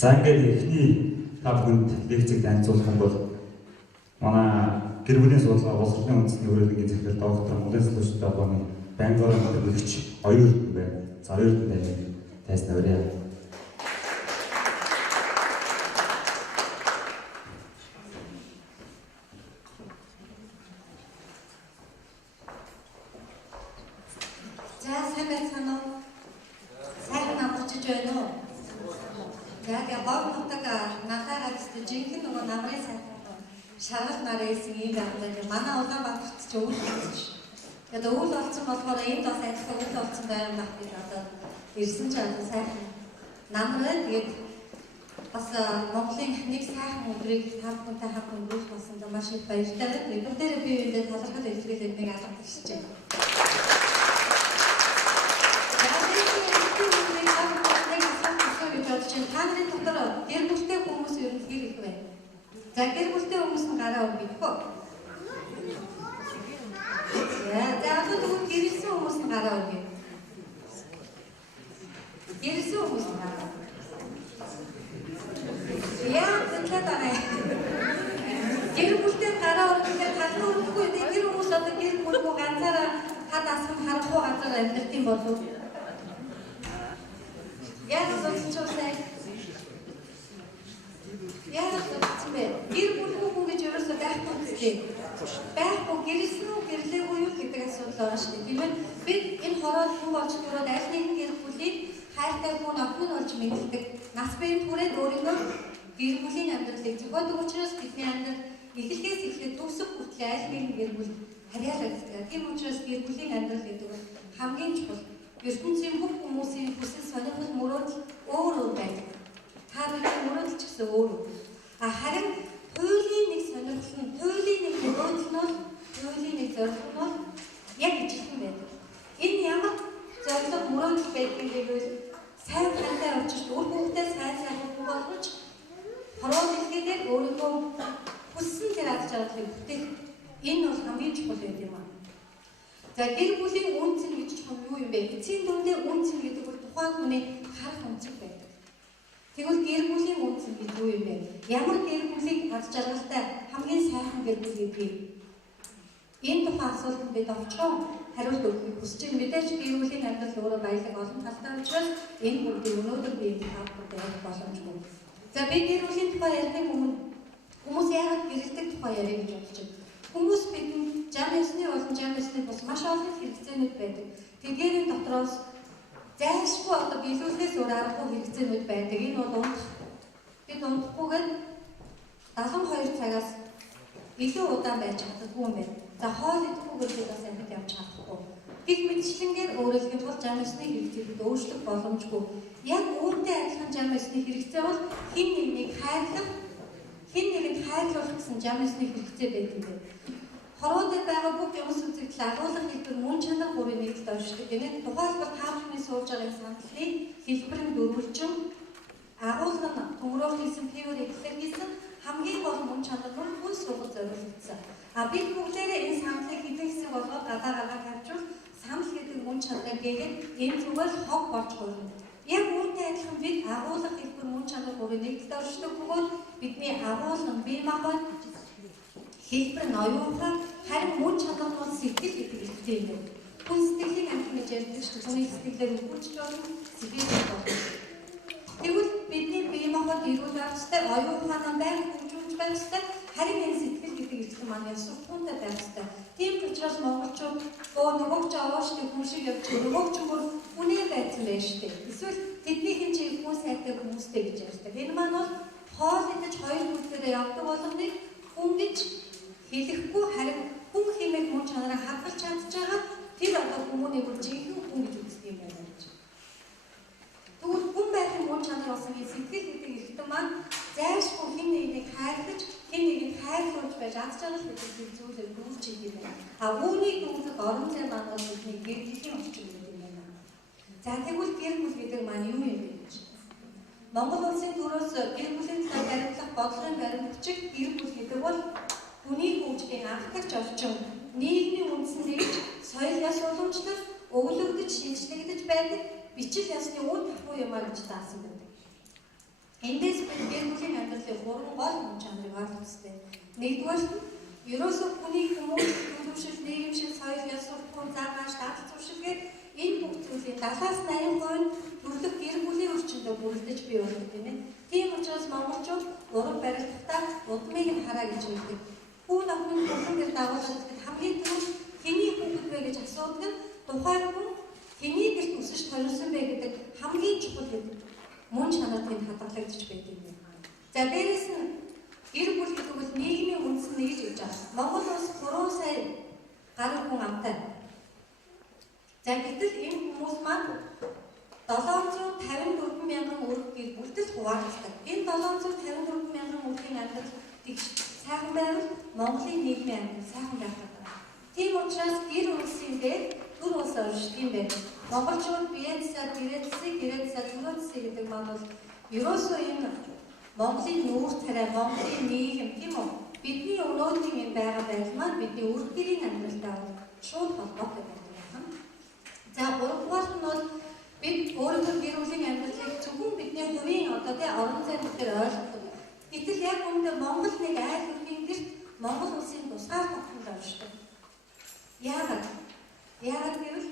За ингээд эхний та бүхэнд лекцийг танилцуулах бол манай гэр бүлийн судалгаа боловсролын үндэсний хүрээлэнгийн захирал доктор Монголын солиочлолт холбооны байнгын төлөөлөгч Оюун байна. За Оюун тайзнаа өрөө. Шаргал нарийнсэн ийм байгаад манай Улаанбаатарт ч өвөл болсон ш. Тэгээд өвөл болсон болохоор энд бас адилхан өвөл болсон байран баг гэж одоо ирсэн ч одоо сайхан намраа тэгээд бас Монголын нэг сайхан өдрийг та бүхэнтэй хамт өнгөрүүлэх болсонд маш их баяртай байна. Бүгдээрээ би үүндээ талархал илэрхийлээд нэг алга хэлж байна. Та нарын дотор гэр бүлтэй хүмүүс ер нь хэр их вэ? За гэр бүлтэй хүмүүс нь гараа өгөх үү? За тэгвэл гэрэлсэн хүмүүс нь гараа өгөх. Гэрэлсэн хүмүүс нь гараа өгөх. Яа тэгэхээр гэр бүлтэй гараа өгөхээр талын өрөхгүй гэр хүмүүс одоо гэр бүлгүй ганцаараа хад асам харахгүй газар амьдарч юм болов уу? Яа зөвчөөсэй. Яагаад гэсэн бэ? Гэр бүлгүй хүн гэж ерөөсөө байхгүй гэдэг. Байхгүй гэрэлсэн үү, гэрлээгүй юу гэдэг асуудал байгаа шүү дээ. Тийм ээ. Бид энэ хороод хүн болж төрөөд аль нэгэн гэр бүлийг хайртай хүн охин нь болж мэддэг. Нас бие түрээд өөрийнхөө гэр бүлийн амьдралыг зохиодог учраас бидний амьдрал эхлээс эхлээд төгсөх хүртэл аль нэгэн гэр бүл харьяалагддаг. Тийм учраас гэр бүлийн амьдрал гэдэг нь хамгийн чухал. ертөнцийн бүх хүмүүсийн хүсэл сонирхол мөрөөдөл өөр өөр байдаг. Та бидний мөрөөдөл ч гэсэн өөр. Харин хуулийн нэг сонирхол нь, хуулийн нэг мөрөөдөл нь, хуулийн нэг зорилго нь яг ижилхэн байдаг. Энэ ямар зорилго мөрөөдөл байдгийг гэвэл сайн хандлаа очиж үр хүүхдээ сайн хөх болгож хороо дэлхийдээ өөрийнхөө хүссэн тэр аз жаргалыг бүтээх энэ бол хамгийн чухал байд юм аа. За гэр бүлийн үнцэн гэж юу юм бэ? Эцсийн дүндээ үнцэн гэдэг бол тухайн хүний харах үнцэг байдаг. Тэгвэл гэр бүлийн үнцэн гэж юу юм бэ? Ямар гэр бүлийг аз жаргалтай хамгийн сайхан гэр бүл гэдгийг энэ тухайн асуултанд бид овчхон хариулт өгөхийг хүсэж байна. Мэдээж гэр бүлийн амьдрал өөрөө баялаг олон талтай учраас энэ бүгдийг өнөөдөр би энэ хавтад ярих боломжгүй. За би гэр бүлийн тухай ярихын өмнө хүмүүс яагаад гэрэлдэг тухай ярих гэж бодож байна? Хүмүүс бидэнд жам ёсны болон жам ёсны бас маш олон хэрэгцээнүүд байдаг. Тэдгээрийн дотроос зайлшгүй одоо биелүүлэхээс өөр аргагүй хэрэгцээнүүд байдаг. Энэ бол унтах. Бид унтахгүйгээр 72 цагаас илүү удаан байж чаддаггүй юм байна. За хоол идэхгүйгээр бид бас амьд явж чадахгүй. Гэх мэтчлэнгээр өөрөлдөх юм бол жам ёсны хэрэгцээнд өөрчлөх боломжгүй. Яг үүнтэй адилхан жам ёсны хэрэгцээ бол хэн нэгнийг хайрлах, хэн нэгэнд хайрлуулах гэсэн жам ёсны хэрэгцээ байдаг юм байна. Хороо дээр байгаа бүх юмс үзэгдэл агуулгын хэлбэр мөн чанар бүрийн нэгдэлд оршдог. Гэнэ тухайлбал та бүхний сууж байгаа сандлын хэлбэрийн дөрвөлжин агуулга нь төмрөөр хийсэн пивэр эдлэр хийсэн хамгийн гол мөн чанар нь хүн суугад зориулагдсан. Бид бүгдээрээ энэ сандлыг хэдэн хэсэг болгоод гадаа тавьчвал санал гэдэг мөн чанарыг гээгээд энэ зүгээр хог болж хөрнө. Яг үүнтэй адилхан бид агуулга хэлбэр мөн чанар бүрийн нэгдэлд оршдог бөгөөд бидний агуулга нь бие махбод хэлбэр нь оюунхан харин мөн чанар нь сэтгэл гэдэг хэлтэй юм. Хүн сэтгэлийг амт гэж ярьдаг шүү дээ. Хүний сэтгэлээр өгүүлж болно, сэтгэл болно. Тэгвэл бидний бие махбод эрүүл байхтай, оюунхан байх хөгжүүлж байхтай, харин энэ сэтгэл гэдэг хэлтэй маань сүртүүнтэй байх хэрэгтэй. Тийм учраас монголчууд нөгөөч авааштай хүн шиг явж нөгөөч бүр үнэ байсан байж тээ. Эсвэл тэднийхэн чи хүн сайтай хүмүүстэй гэж ярьдаг. Энэ маань бол хоол идэж хоёр бүлгээрээ явдаг болгоныг хүн гэж хэлэхгүй харин хүн хэмээх мөн чанараа хадгалж чадж байгаа тэр одоо хүмүүний бүр жинхэнэ хүн гэж үздэг юм байна гэж. Тэгвэл хүн байхын мөн чанар болсон энэ сэтгэл гэдэг эрхтэн маань зайлшгүй хэн нэгнийг хайрлаж, хэн нэгийг хайрлуулж байж аз жаргал гэдэг зүйлээр нүүрч идэв юм байна. Үүнийг бүгд орон зай маань бол бидний гэр бүлийн орчин гэдэг юм байна. За тэгвэл гэр бүл гэдэг маань юу юм бэ гэж. Монгол улсын төрөөс гэр бүлийн талаар баримтлах бодлогын баримтчиг гэр бүл гэдэг бол хүний хөгжлийн анхдагч орчин, нийгмийн үндсэн нэгж, соёл яс уламжлал, өглөгдөж, шинжлэгдэж байдаг бичил ясны үн тахуй юмаа гэж заасан байдаг. Эндээс бид гэр бүлийн амьдралын 3 гол мөн чанарыг ойлгох ёстой. Нэгдүгээр нь ерөөсөө хүний хүмүүс төлөвшил, нийгэмшил, соёл, ёс суртахуун, заагааш, дадал зуршилгээд энэ бүх зүйлийг 70-80% төрлөх гэр бүлийн орчиндөө бүрдэж бий болгох тийм ээ. Тийм учраас монголчууд уран барилгатаа удмыг нь хараа гэж хэлдэг. Хүн амын бүхэн дээр дагуулдаг хамгийн түрүүнд хэний хүүхэд вэ гэж асуудаг нь тухайн хүн хэний гэрт өсөж төрсөн бэ гэдэг хамгийн чухал гэдэг мөн чанарын хадгалагдчих байдаг юм. За дээрэс нь гэр бүл гэдэг бол нийгмийн үндсэн нэг гэж байна. Монгол улс 3 сая гаруй хүн амтай. За гэтэл энэ хүмүүс маань 754 мянган өрг гэр бүлд хуваагддаг. Энэ 754 мянган өргийн амьдрал тэгш сайхан байвал Монголын нийгмийн амьдрал сайхан байх гэдэг. Тийм учраас гэр бүлийн дээр төр улс оршиж юм байна. Монголчууд биедсээ, гэрээсээ, төрөөсөө гэдэг маань бол ерөөсөө энэ Монголын нүүр царай, Монголын нийгэм тийм үү? Бидний өнөөдрийн энэ байгаа байдал маань бидний өрх гэрийн амьдралтай шууд холбоотой байдаг юм. За гуравдугаар нь бол бид өөрийнхөө гэр бүлийн амьдралыг зөвхөн бидний хувийн одоо тий орон зай дээр ойлгодог. Гэтэл яг үүндээ Монгол нэг айл өрхийн гэрт Монгол улсын тусгаар тогтмол оршдог. Яагаад гэвэл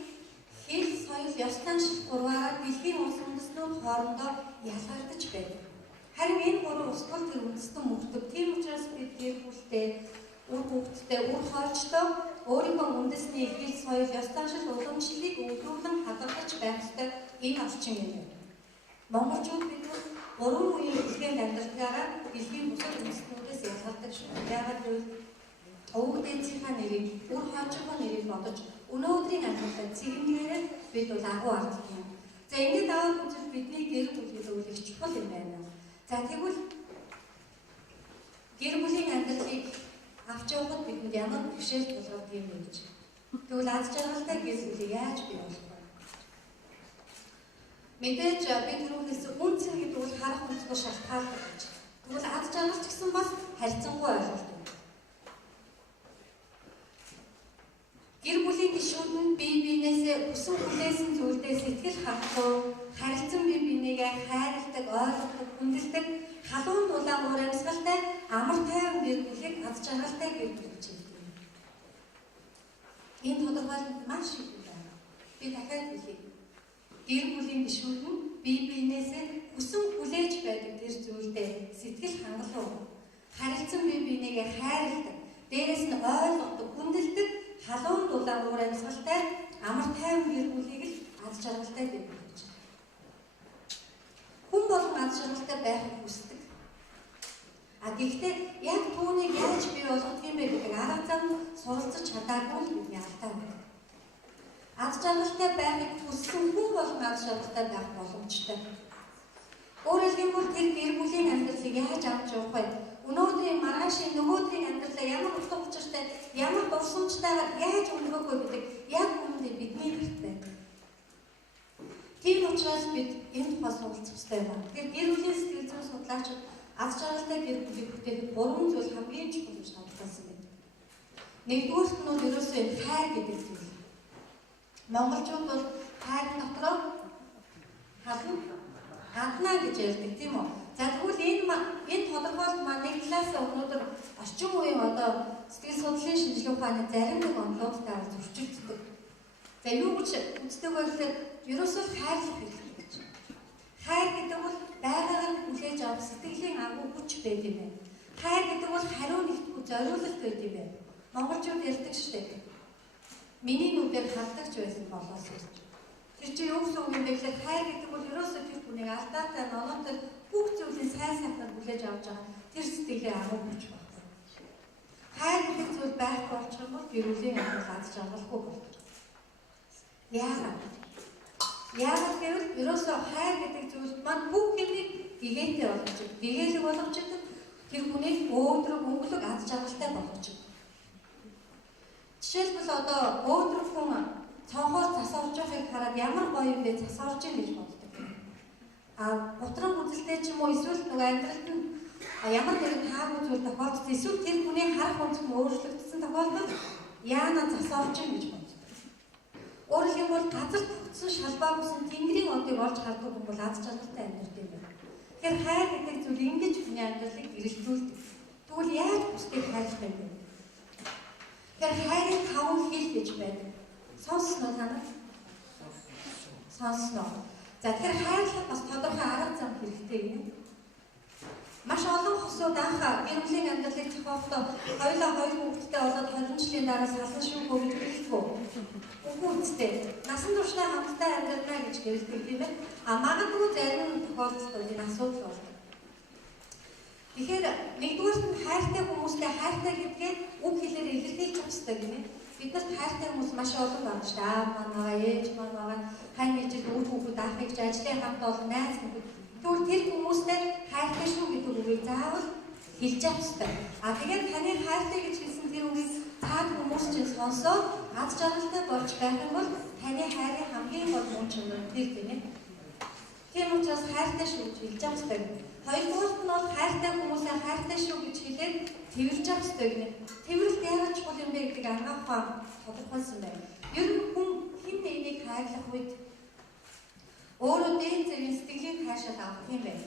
хэл, соёл, ёс заншил гурваараа дэлхийн улс үндэстнүүд хоорондоо ялгагдаж байдаг. Харин энэ гурван улс төр тэр үндэстэн мөрдөг. Тийм учраас бид гэр бүлтэй, үр хүүхэдтэй, үр хоолчтой өөрийнхөө үндэсний хэл, соёл, ёс заншил уламжлалыг өвлүүлэн хадгалж байх ёстой энэ орчин юм. Монголчууд бид гурван үеийн дэлхийн амьдралаараа дэлхийн бусад үндэстнүүдээс ялгардаг шүү. Яагаад гэвэл өвөг дээдсийнхаа нэрийг, үр хоолчийнхаа нэрийг бодож өнөөдрийн амьдралаа цэгнээрээ бид бол агуу арддаг юм. За ингээд аваад үзвэл бидний гэр бүл гэдэг үйл их чухал юм байна. За тэгвэл гэр бүлийн амьдралыг авч явахад бидэнд ямар бэрхшээл тулгардаг юм бэ гэж. Тэгвэл аз жаргалтай гэр бүлийг яаж бий болгох вэ? Мэдээж би түрүү хэлсэн үнцэн гэдэг бол харах үнцгөө шалтгаалдаг гэж. Тэгвэл аз жаргал ч гэсэн бас харьцангуй ойлголт юм. Гэр бүлийн гишүүд нь бие биенээсээ хүсэн хүлээсэн зүйлдээ сэтгэл хангалуун, харилцан бие бинийгээ хайрладаг, ойлгодог, хүндэлдэг, халуун дулаан уур амьсгалтай, амар тайван гэр бүлийг аз жаргалтай гэр бүл гэж хэлдэг. Энэ тодорхойлолт маш их байна. Би дахиад хэлье. Гэр бүлийн гишүүд нь бие биенээсээ хүсэн хүлээж байдаг тэр зүйлдээ сэтгэл хангалуун, харилцан бие бинийгээ хайрладаг, дээрээс нь ойлгодог, хүндэлдэг, халуун дулаан уур амьсгалтай амар тайван гэр бүлийг л аз жаргалтай гэр бүл гэж. Хүн болон аз жаргалтай байхыг хүсдэг. Гэхдээ яг түүнийг яаж бий болгох юм бэ гэдэг арга зам суралцаж чадаагүй л бидний алдаа байна. Аз жаргалтай байхыг хүссэн хүн болон аз жаргалтай байх боломжтой. Өөрөөр хэлбэл тэр гэр бүлийн амьдралыг яаж авч явах вэ? Өнөөдрийн маргаашийн нөгөөдрийн амьдралаа ямар утга учиртай, ямар дурсамжтайгаар яаж өнгөрөх вэ гэдэг яг үүндээ бидний гэрт байдаг. Тийм учраас бид энэ тухай суралцах ёстой байна. Тэгэхээр гэр бүлийн сэтгэл зүйн судлаачид аз жаргалтай гэр бүлийг бүтээхэд 3 зүйл хамгийн чухал гэж тооцоолсон байна. Нэгдүгээрт нь бол ерөөсөө энэ хайр гэдэг зүйл. Монголчууд бол хайр дотроо гаднаа гэж ярьдаг тийм үү? За тэгвэл энэ тодорхойлолт маань нэг талаас өнөөдөр орчин үеийн одоо сэтгэл судлалын шинжилгээ ухааны зарим нэг онолуудаар зөрчигддөг. За юу гэж үздэг вэ гэхээр ерөөсөө хайрлах хэрэгтэй гэж. Хайр гэдэг бол байгаагаар хүлээж авах сэтгэлийн агуу хүч байд юм байна. Хайр гэдэг бол хариу нэгтгэх зориулалт байд юм байна. Монголчууд ярьдаг шүү дээ. Миний нүдээр хардагч байсан болоос гэж. Тэр чинь юу гэсэн үг юм бэ гэхээр хайр гэдэг бол ерөөсөө тэр хүнийг алдаатай, ноноотой бүх зүйлийг сайн сайхнаар хүлээж авч байгаа тэр сэтгэлийн агуу хүч байна. Хайр гэдэг зүйл байхгүй болчих юм бол гэр бүлийн амьдрал аз жаргалгүй болчих. Яагаад гэвэл ерөөсөө хайр гэдэг зүйл маань бүх юмыг гэгээтэй болгож, гэгээлэг болгож тэр хүнийг өөдрөг, өнгөлөг аз жаргалтай болгож. Жишээлбэл одоо өөдрөг хүн цонхоор засавж байгааг хараад ямар гоё юм бэ засавж ийн гэж боддог. Утран үзэлтэй ч юм уу эсвэл нөгөө амьдралд нь ямар нэгэн таагүй зүйл тохиолдсон эсвэл тэр хүний харах өнцөг нь өөрчлөгдсөн тохиолдолд яана засавж ийн гэж боддог. Өөрөөр хэлбэл газар тогтсон шалбаа бүсэн тэнгэрийн одыг олж хардаг хүн бол аз жаргалтай амьдрал юм байна. Тэгэхээр хайр гэдэг зүйл ингэж хүний амьдралыг эргэлзүүлдэг. Тэгвэл яаж бусдыг хайрлах вэ? Тэгэхээр хайрын 5 хил гэж байдаг. Сонссноо танаа? Сонсноо. За тэгэхээр хайрлах бас тодорхой арга зам хэрэгтэй юм. Маш олон хосууд анхаа гэр бүлийн амьдралыг зохиохдоо хоёулаа 2 хүүхэдтэй болоод 20 жилийн дараа салсан шүү гэж хэлэхгүй. Үгүй үстэй. Насан туршдаа хамтдаа амьдрална гэж хэлдэг тийм ээ. Магадгүй зарим тохиолдолд энэ асуудал болдог. Тэгэхээр нэгдүгээр нь хайртай хүмүүстэй хайртай гэдгээ үг хэлээр илэрхийлж авах хэрэгтэй гинэ. Бид нарт хайртай хүмүүс маш олон байна шүү дээ. Аав маань байгаа, ээж маань байгаа, хань ээжид үр хүүхэд ах ээж ажлын хамт олон найз нөхөд. Тэгвэл тэр хүмүүстэй хайртай шүү гэдэг үгийг заавал хэлж авах хэрэгтэй. Тэгээд таны хайртай гэж хэлсэн тэр үгийг цаад хүмүүс чинь сонсоод аз жаргалтай болж байх юм бол таны хайрын хамгийн гол мөн чанар тэр гинэ. Тийм учраас хайртай шүү гэж хэлж авах хэрэгтэй. Хоёрдугаар нь бол хайртай хүмүүсээ хайртай шүү гэж хэлээд тэрвэрж авах хэрэгтэй гинэ. Тэрвэрлэлт яагаад чухал юм бэ гэдгийг анхаарах тодорхойлсон байна. Ер нь хүн хэн нэгнийг хайрлах үед өөрөө дээд зэргийн сэтгэлийн хайшаал авах юм байна.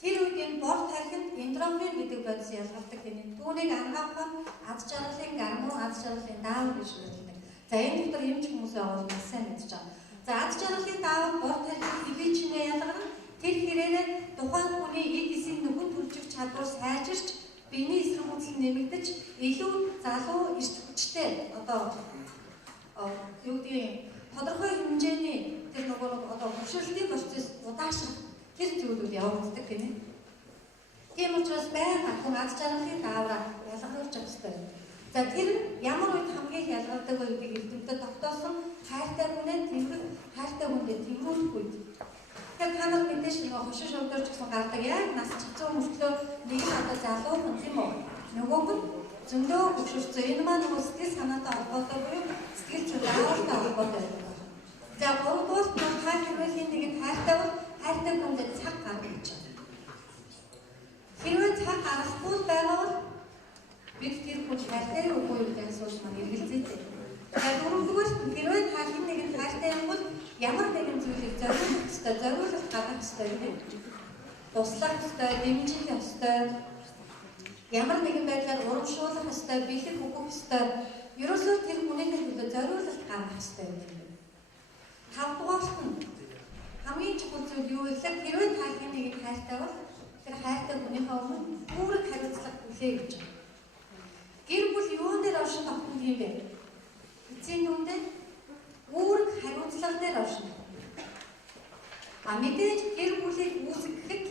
Тэр үед энэ бор тархинд эндорфин гэдэг бодис ялгардаг гинэ. Түүнийг анхаарах аз жаргалын гормон, аз жаргалын даавар гэж нэрлэдэг. За энэ дотор эмч хүмүүс байгаа бол сайн мэдж байгаа. За аз жаргалын даавар бор тархинд хэвээчнээ ялгарна. Тэр хэрээр тухайн хүний эд эсийн нөхөн төржих чадвар сайжирч, биений эсрэг үзэл нэмэгдэж, илүү залуу эрч хүчтэй юу гэдгийг тодорхой хэмжээний тэр хөшөрлөлийн процесс удаашрах тэр зүйлүүд явагддаг гэнэ. Тийм учраас байнга хүн аз жаргалын даавраа ялгаруулж авах хэрэгтэй. За тэр ямар үед хамгийн их ялгардаг вэ гэдгийг эрдэмтэд тогтоосон хайртай хүнээ тэмрэх, хайртай хүнээ тэмрүүлэх үед. Тэгэхээр та нар мэдээж нэг хошин шовдорч гэсэн гардаг яг нас чацуу мөртлөө нэг нь одоо залуухан тийм үү? Нөгөөг нь зөндөө хөвшөрцөө. Энэ маань нөгөө сэтгэл санаатай холбоотой буюу сэтгэл зүйтэй холбоотой байдаг. За гуравдугаар нь та хэрвээ нэгэн хайртай бол хайртай хүнтэй цаг гаргаж байна. Хэрвээ цаг гаргахгүй байвал бид тэр хүн хайртай үгүй юу гэж асууж маань эргэлзээтэй. За дөрөвдүгээр хэрвээ та хэн нэгэн хайртай юм бол ямар нэгэн зүйлийг зориулах ёстой, зориулалт гаргах ёстой юм. Туслах ёстой, дэмжих ёстой. Ямар нэгэн байдлаар урамшуулах ёстой, бэлэг өгөх ёстой. Ерөөсөө тэр хүний төлөө зориулалт гаргах ёстой юм. Тавдугаарт нь хамгийн чухал зүйл юу вэ гэхээр хэрвээ та хэн нэгэн хайртай бол тэр хайртай хүнийхээ өмнө үүрэг хариуцлага хүлээх гэж байна. Гэр бүл юун дээр оршин тогтмол юм бэ? Эцсийн дүндээ үүрэг хариуцлага дээр оршин. Мэдээж гэр бүлийг үүсгэхэд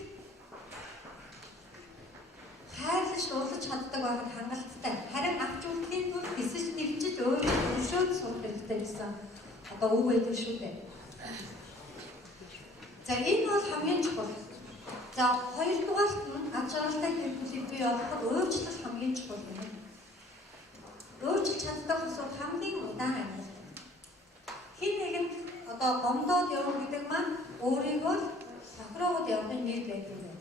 хайрлаж уулзаж чаддаг байхад хангалттай. Харин авч үлдэхийн тулд хэсэж нэгжиж өөрөө өршөөд сурах хэрэгтэй гэсэн үг байдаг шүү дээ. За энэ бол хамгийн чухал. За хоёрдугаарт нь аз жаргалтай гэр бүлийг бий болгоход өөрчлөлт хамгийн чухал юм. Өөрчлөлт чаддаг хүмүүс хамгийн удаан амьдардаг. Хин нэгэн гомдоод явах гэдэг маань өөрийгөө сохроогод явахын нэр байдаг юм.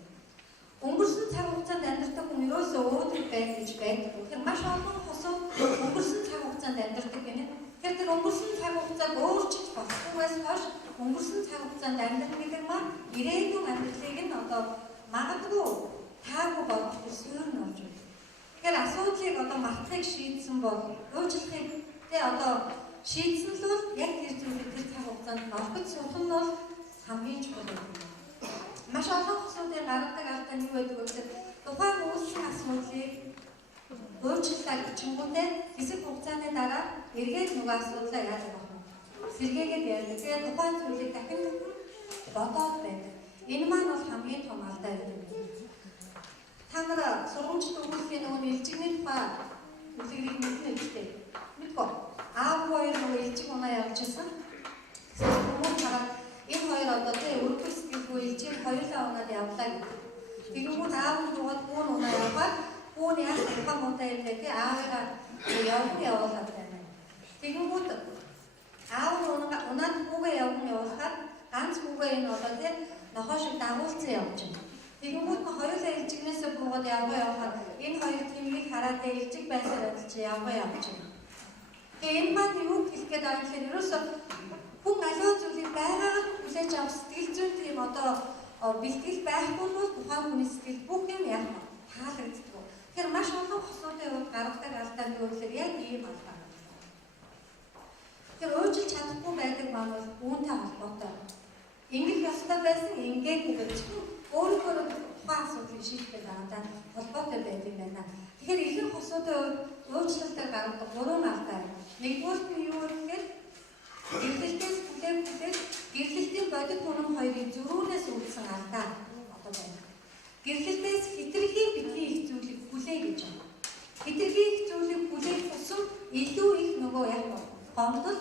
Өнгөрсөн цаг хугацаанд амьдардаг хүн ерөөсөө өөдрөг байх гэж байдаг. Тэгэхээр маш олон хосууд өнгөрсөн цаг хугацаанд амьдардаг гэнэ. Тэгэхээр тэр өнгөрсөн цаг хугацааг өөрчилж болохгүйгээс хойш өнгөрсөн цаг хугацаанд амьдрах гэдэг маань ирээдүйн амьдралыг нь магадгүй таагүй болох төсвөр нь болж байна. Тэгэхээр асуудлыг мартахыг шийдсэн бол өөрчлөхийг шийдсэн л бол яг тэр зүйлийг тэр цаг хугацаанд олгож суух нь бол хамгийн чухал юм. Маш олон хүмүүсийн гаргадаг алдаа нь юу байдаг вэ гэхээр тухайн үүссэн асуудлыг өөрчлөлт гिचингүүтээ хэсэг хугацааны дараа эргээд нөгөө асуудлаа яаж авах вэ? Сэргээгээд ярьдаг. Тэгээд тухайн зүйлийг дахин бодоод байдаг. Энэ маань бол хамгийн том алдаа юм. Та нар сургуульд өгүүлсэн нөгөө нэлжигний тухай үлгэрийг мэднэ үстэй. Мэдгүй. Аав хоёр нөгөө илжиг унаа явж байсан. Хүмүүс хараад энэ хоёр өргөл сэтгэлгүй илжиг хоёулаа унаад явлаа гэдэг. Тэгэнгүүт аав нь дугаад гуун унаа яваад гуун яаж тухайн муутай юм бэ те аавыгаа явуулаад байна. Тэгэнгүүт аав нь унаад хүүгээ явуулахад ганц хүүгээ энэ нохоо шиг дагуулсан явж байна. Тэгэнгүүт нь хоёулаа илжигнээсээ буугаад явахад энэ хоёр тэмгийг хараад илжиг байсаар адилж явж байна. Тэгээ энэ маань юу хэлэх гээд байгаа юм бэ? Ерөөсөө хүн аливаа зүйлийг байгаад хүлээж авах сэтгэл зүйн тийм бэлтгэл байхгүй бол тухайн хүний сэтгэл бүх юм яг таалагддаг. Тэгэхээр маш олон хосуудын хувьд гаргадаг алдаа нь юу гэхээр яг ийм алдаа. Тэгэхээр уужилж чадахгүй байдаг маань бол үүнтэй холбоотой. Ингэх ёстой байсан ингээгүй гэж өөрөөр тухайн асуудлыг шийдэх дараатай холбоотой байдаг юм байна. Тэгэхээр ихэнх хосуудын хувьд уучлалтаар гаргадаг 3 алдаа. Нэгдүгээр нь юу гэхээр гэрлэлтээс гэрлэлтийн бодит үнэн хоёрын зөрүүнээс үүдсэн алдаа одоо байна. Гэрлэлтээс хитрхи бидний их зүйлийг хүлээх гэж байна. Хитрхи их зүйлийг хүлээх тусам илүү их нөгөө яг гомдол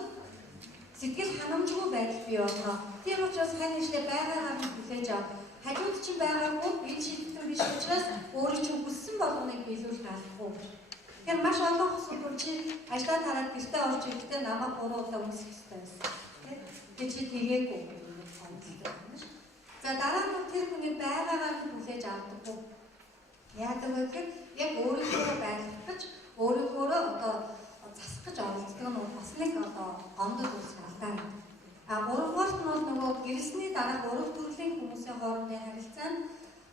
сэтгэл ханамжгүй байдал бий болно. Тийм учраас хань нэштэй байгаагаар нь хүлээж ав. Хажууд чинь байгаагүй энэ шийдвэр биш учраас өөрөө чинь хүссэн болгоныг биелүүлэх албагүй. Тэгэхээр маш олон хосууд чи ажлаа тараад гэртээ орж ирэхдээ намайг 3 удаа үсэх хэрэгтэй байсан. Тэгээд чи тэгээгүй юм байна. За дараа нь тэр хүний байгаагаар нь хүлээж авдаггүй. Яадаг вэ гэхээр яг өөрийнхөө байлгах гэж өөрийнхөө одоо засах гэж оролцдог нь бас нэг одоо гомдол үүсгэх алдаа. Гуравдугаар нь бол нөгөө гэрэлсний дараа 3 төрлийн хүмүүсийн хоорондын харилцаа нь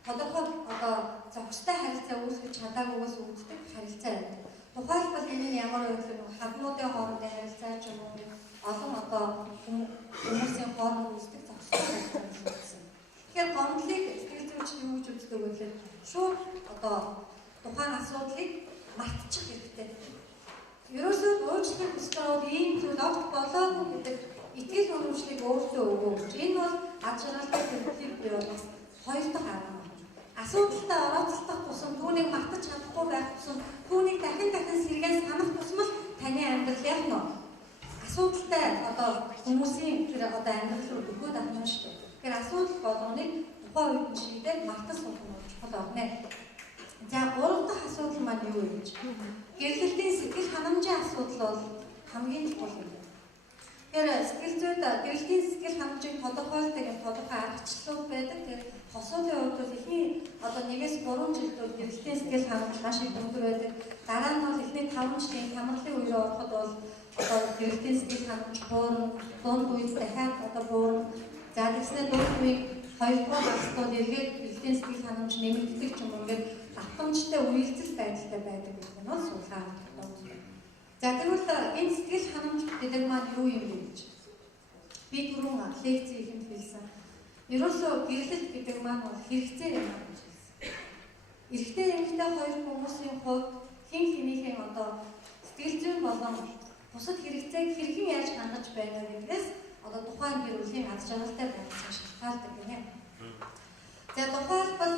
тодорхой одоо зохистой харилцаа үүсгэж чадаагүйгээс үүддэг харилцаа байдаг. Тухайлбал энэ ямар вэ гэхээр хаднуудын хоорондын харилцаа ч юм уу олон одоо хүмүүсийн хооронд үүсдэг зохистой харилцаа гэсэн. Тэгэхээр гомдлыг сэтгэл зүйчид юу гэж үздэг вэ гэхээр шууд одоо тухайн асуудлыг мартчих хэрэгтэй. Ерөөсөө уучлалыг хүсэж байгаа ийм зүйл огт болоогүй гэдэг итгэл үнэмшлийг өөртөө өгөөч. Энэ бол аж аргалтай төлөвлөлийг бий болгох хоёр дахь арга. Асуудалтай орооцолдох тусам түүнийг мартаж чадахгүй байх тусам түүнийг дахин сэргээс санах тусмал таны амьдрал яг нөө асуудалтай одоо хүмүүсийн тэр одоо амьдрал руу өгөөд авна шүү дээ. Тэгэхээр асуудал болгоныг тухайн үед нь шийдээд мартаж суух нь чухал байна. За 3 дахь асуудал маань юу вэ гэж? Гэрлэлтийн сэтгэл ханамжийн асуудал бол хамгийн чухал юм. Тэгэхээр сэтгэл зүйд гэрлэлтийн сэтгэл ханамжийг тодорхойлдог юм тодорхой аргачлалууд байдаг. Тэгэхээр хосуудын хувьд бол эхний одоо 1-3 жилд бол гэрлэлтийн сэтгэл ханамж маш их өндөр байдаг. Дараа нь бол эхний 5 жилийн хамралын үеэр ороход бол одоо гэрлэлтийн сэтгэл ханамж буурна, дунд үед дахиад одоо буурна. За тэгснээр дунд үеийг 2 дугаар настай эргээд гэрлэлтийн сэтгэл ханамж нэмэгддэг ч юм уу ингээд автоматтай үйлдэл байдалтай байдаг гэх нь бол суулгаа авдаг. За тэгвэл энэ сэтгэл ханамж гэдэг маань юу юм бэ гэж би түрүүн лекцийн ихэнд хэлсэн. Ерөөсөө гэрлэлт гэдэг маань бол хэрэгцээ юм аа гэж хэлсэн. Эрэгтэй эмэгтэй хоёр хүмүүсийн хувьд хэн хэнийхэн одоо сэтгэл зүйн болон бусад хэрэгцээг хэрхэн яаж хангаж байна гэдгээс одоо тухайн гэр бүлийн аз жаргалтай байдлыг шалтгаалдаг гэнэ. За тухайлбал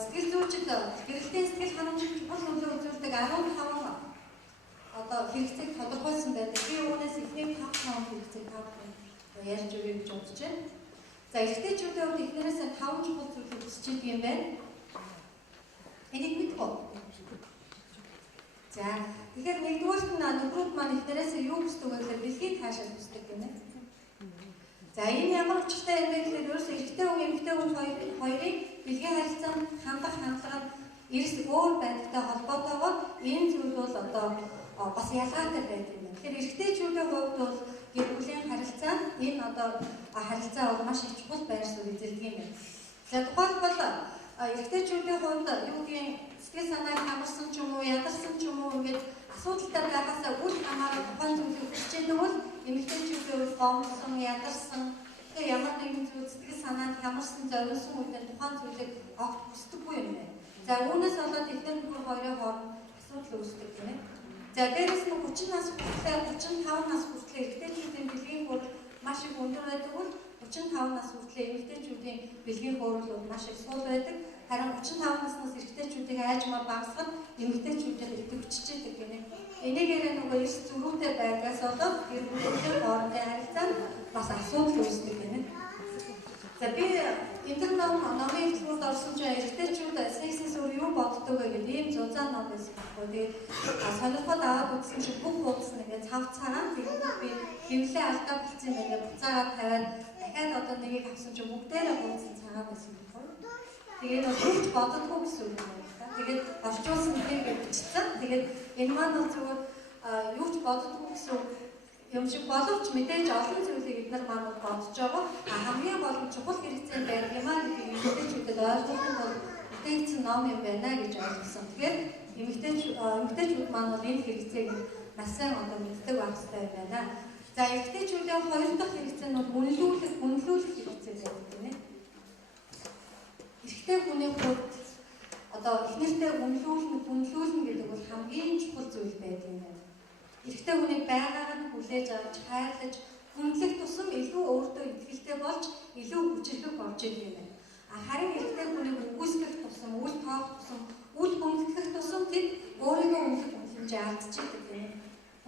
сэтгэл зүйчид гэрлэлтийн сэтгэл ханамжийг чухал нөлөө үзүүлдэг 15 одоо хэрэгцээг тодорхойлсон байдаг. Би үүнээс эхний 5 хэрэгцээг ярьж өгье гэж бодож байна. За эрэгтэйчүүдийн хувьд эхнэрээс 5 чухал зүйлийг хүсэж идэг юм байна. Энийг мэдгүй. За тэгэхээр нэгдүгээр нь нөхрүүд маань эхнэрээс юу хүсдэг вэ гэхээр бэлгийг таашаал хүсдэг гэнэ. За энэ ямар учиртай юм бэ гэхээр ерөөсөө эрэгтэй хүн эмэгтэй хүн хоёрын бэлгийн харилцаанд хандах хандлага эрс өөр байдалтай холбоотойгоор энэ зүйл бол одоо бас ялгаатай байдаг юм байна. Тэгэхээр эрэгтэйчүүдийн хувьд бол гэр бүлийн харилцаа энэ одоо харилцаа бол маш их чухал байр суурь эзэлдэг юм байна. За тухайлбал эрэгтэйчүүдийн хувьд юу гэдгийг сэтгэл санааг хамарсан ч юм уу, ядарсан ч юм уу ингээд асуудалтай байгаасаа үл хамааран тухайн зүйлийг хүсэж байгаа бол эмэгтэйчүүдийн хувьд гомдсон, ядарсан тэгээ ямар нэгэн зүйл сэтгэл санааг хамарсан, зориулсан үедээ тухайн зүйлийг огт хүсдэггүй юм байна. За үүнээс болоод эхнэр нөхөр хоёрын хооронд асуудал үүсдэг гэнэ. За дээрээс нь 30 нас хүртэл 35 нас хүртэл эрэгтэйчүүдийн бэлгийн хурал маш их өндөр байдаг бол 35 нас хүртэл эмэгтэйчүүдийн бэлгийн хурал бол маш их сул байдаг. Харин 35 наснаас эрэгтэйчүүдийг аажмаар багасгах эмэгтэйчүүдэд идэвхжиж байдаг гэнэ. Энийгээрээ нөгөө эрс зөрүүтэй байгаас болоод гэр бүлийн хоорондын харилцаа бас асуудал үүсдэг гэнэ. За би энэ номын хэлбэрт орсон чинь эрэгтэйчүүд сексээс өөр юу боддог вэ гэдэг ийм зузаан ном байсан байхгүй. Тэгээд сонирхол аваад үзсэн чинь бүх хуудас нэгээ цав цагаан тэгээд би хөвлөө алдаа болцсон юм ингээд буцаагаад тавиад дахиад одоо нэгийг авсан чинь бүгдээрээ хуудсан цагаан байсан байхгүй. Тэгээд хөвч боддоггүй гэсэн үг юм байна. Тэгээд орчуулсан нэгийг бичсэн. Тэгээд энэ маань бол зүгээр юу ч боддоггүй гэсэн үг. юм шиг боловч мэдээж олон зүйлийг эдгээр маань бодож байгаа. Хамгийн гол нь чухал хэрэгцээ байдаг юм аа гэдэг эмэгтэйчүүдэд ойлгуулах бол бүтээгдсэн ном юм байна гэж ойлгосон. Тэгэхээр эмэгтэйчүүд маань бол энэ хэрэгцээг маш сайн одоо мэддэг байх хэрэгтэй юм байна. За эмэгтэйчүүдийн хоёр дахь хэрэгцээ нь бол үнэлүүлэх хэрэгцээ байдаг тийм ээ. Эрэгтэй хүний хувьд одоо их нэртэй үнэлүүлнэ гэдэг бол хамгийн чухал зүйл байдаг юм байна. Эрэгтэй хүнийг байгаар нь хүлээж авч хайрлаж хүндлэх тусам илүү өөртөө итгэлтэй болж илүү хүчрхэг болж идэг юм байна. Харин эрэгтэй хүнийг үгүйсгэх тусам, үл тоох тусам, үл хүндлэх тусам тэд өөрийгөө үнэлж алдчихдаг юм.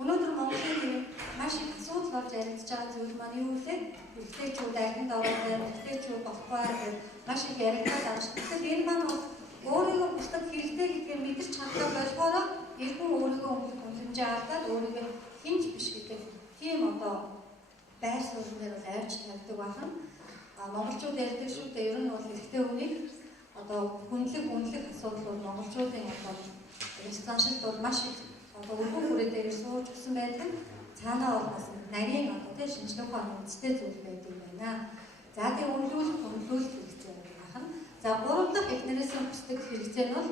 Өнөөдөр Монголын маш их асуудал болж яригдж байгаа зүйл маань юу вэ? Эрэгтэйчүүд архинд ороод байна, эрэгтэйчүүд болохгүй гэж маш их яригдаад байна. Тэгэхээр энэ маань өөрийгөө бусдад хэрэгтэй гэдгийг мэдэрч чаддаг болохоор эргэн өөрийгөө үнэлж алдаад өөрийгөө хинж биш гэдэг тийм одоо байр суурьнаар бол авч тавьдаг байна. Монголчууд ярьдаг шүү дээ. Ер нь бол эрэгтэй хүнийг одоо үнэлэх асуудал бол монголчуудын одоо стандарт бол маш их одоо өргөн хүрээ дээр сууж өгсөн байдаг. Цаанаа бол бас нарийн одоо тийм шинжлэх ухааны үндэстэй зүйл байдаг юм байна. За тийм үнэлүүлэх хэрэгцээ байна. За гурав дахь эхнэрээс хүсдэг хэрэгцээ нь бол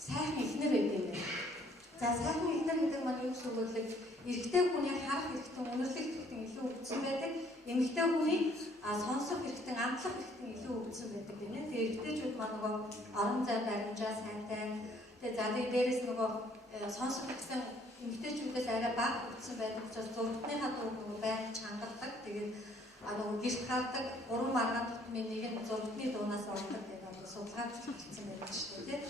сайхан эхнэр байдаг юм байна. За сайхан эхнэр гэдэг маань юу гэсэн үг вэ? Эрэгтэй хүний харах хэрэгтэн, үнэрлэх хэрэгтэн илүү өгсөн байдаг. Эмэгтэй хүний сонсох хэрэгтэн, амтлах хэрэгтэн илүү өгсөн байдаг гэнэ. Тэгээ эрэгтэйчүүд маань нөгөө орон зай баримжаа сайтай. Тэгээ за дээрээс нөгөө сонсох хэрэгтэн эмэгтэйчүүдээс арай бага өгсөн байдаг учраас зургатныхаа дуу нөгөө байнга чангадаг. Тэгээд нөгөө гэрт хаадаг 3 маргаан тутмын нэг нь зургатны дуунаас ордог гэдэг судалгаа хийсэн байдаг шүү дээ.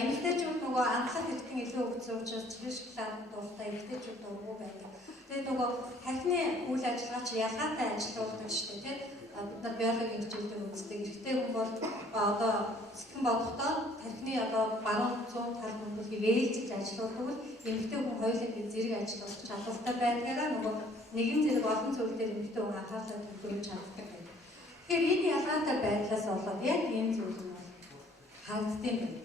Эмэгтэйчүүд нөгөө амтлах хэрэгтэн илүү өгсөн учраас чихршглаад дуртай эмэгтэйчүүд дургу байдаг. Тэгээд нөгөө тархины үйл ажиллагаа чи ялгаатай ажилладаг шүү дээ. Бид нар биологийн хичээлээр үздэг. Эрэгтэй хүн бол одоо сэтгэн бодохдоо тархины одоо баруун зүүн тал хөндлөлийг ээлжиж ажилладаг бол эмэгтэй хүн хоёулын зэрэг ажиллах чадвартай байдгаараа нөгөө нэгэн зэрэг олон зүйл дээр эмэгтэй хүн анхаарлаа төвлөрүүлж чаддаг байдаг. Тэгэхээр энэ ялгаатай байдлаас болоод яг энэ зүйл нь харагддаг юм байна.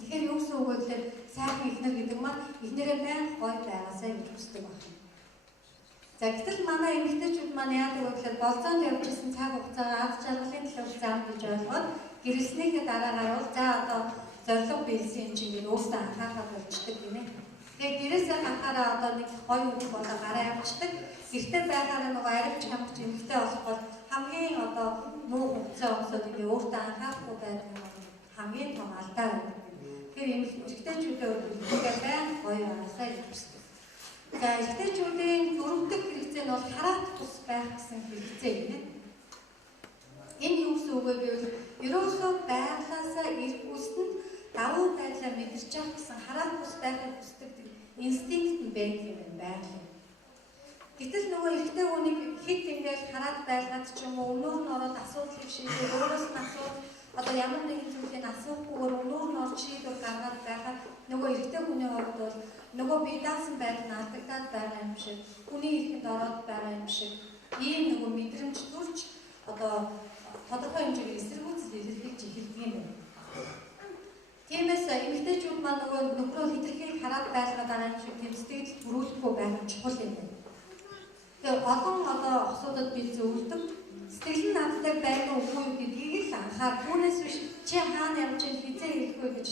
Тэгэхээр юу гэсэн үг вэ гэхээр сайхан эхнэр гэдэг маань эхнэрээ байнга гоё байгаасаа гэж хүсдэг байна. За гэтэл манай эмэгтэйчүүд маань яадаг вэ гэхээр болцоонд явж исэн цаг хугацаагаа аз жаргалын төлөв зам гэж ойлгоод гэрэлснийхээ дараагаар бол за одоо зориг биелсэн юм чинь гэж өөртөө анхаарал болждаг юм ээ. Тэгээд гэрээсээ хахаараа одоо нэг гоё үг болоо гараа явчихдаг. Гэртээ байхаараа нөгөө арилж хамгач эмэгтэй болох бол хамгийн одоо муу хугацаа өгсөд ингээ өөртөө анхаарахгүй байдаг юм хамгийн том алдаа байдаг. Тэгэхээр эмэгтэйчүүдээ өөртөө байнга гоё байгаасаа гэж хүсдэг. За эрэгтэйчүүдийн дөрөвдөг хэрэгцээ нь бол хараат тус байх гэсэн хэрэгцээ юм ээ. Энэ юу гэсэн үг вэ гэвэл ерөөсөө байглаасаа эрх үүсэнд давуу байдлаа мэдэрч явах гэсэн хараат тус байхыг хүсдэг инстинкт нь байдаг юм байна. Гэтэл нөгөө эрэгтэй хүнийг хэд ингээд хараат байлгаад ч юм уу өнөөр нь ороод асуудлыг шийдэх өөрөөс нь асуудал одоо ямар нэгэн зүйлийг асуухгүйгээр өнөөр нь орж шийдвэр гаргаад байхад нөгөө эрэгтэй хүний хувьд бол нөгөө бие даасан байдал нь алдагдаад байгаа юм шиг хүний эрхэнд ороод байгаа юм шиг ийм нөгөө мэдрэмж төрж одоо тодорхой хэмжээгээр эсэргүүцэл илэрхийлж эхэлдэг юм байна. Тиймээс эмэгтэйчүүд маань нөгөө нөхрөө хэтэрхийг хараад байлгаад байгаа юм шиг тэмцэтгэл бүрүүлэхгүй байх нь чухал юм байна. Тэгээ олон одоо асуудад би зөвлөдөг сэтгэл нь надтай байгаа үгүй юу гэдгийг л анхаар түүнээс биш чи хаана явж хизээ хэлэх вэ гэж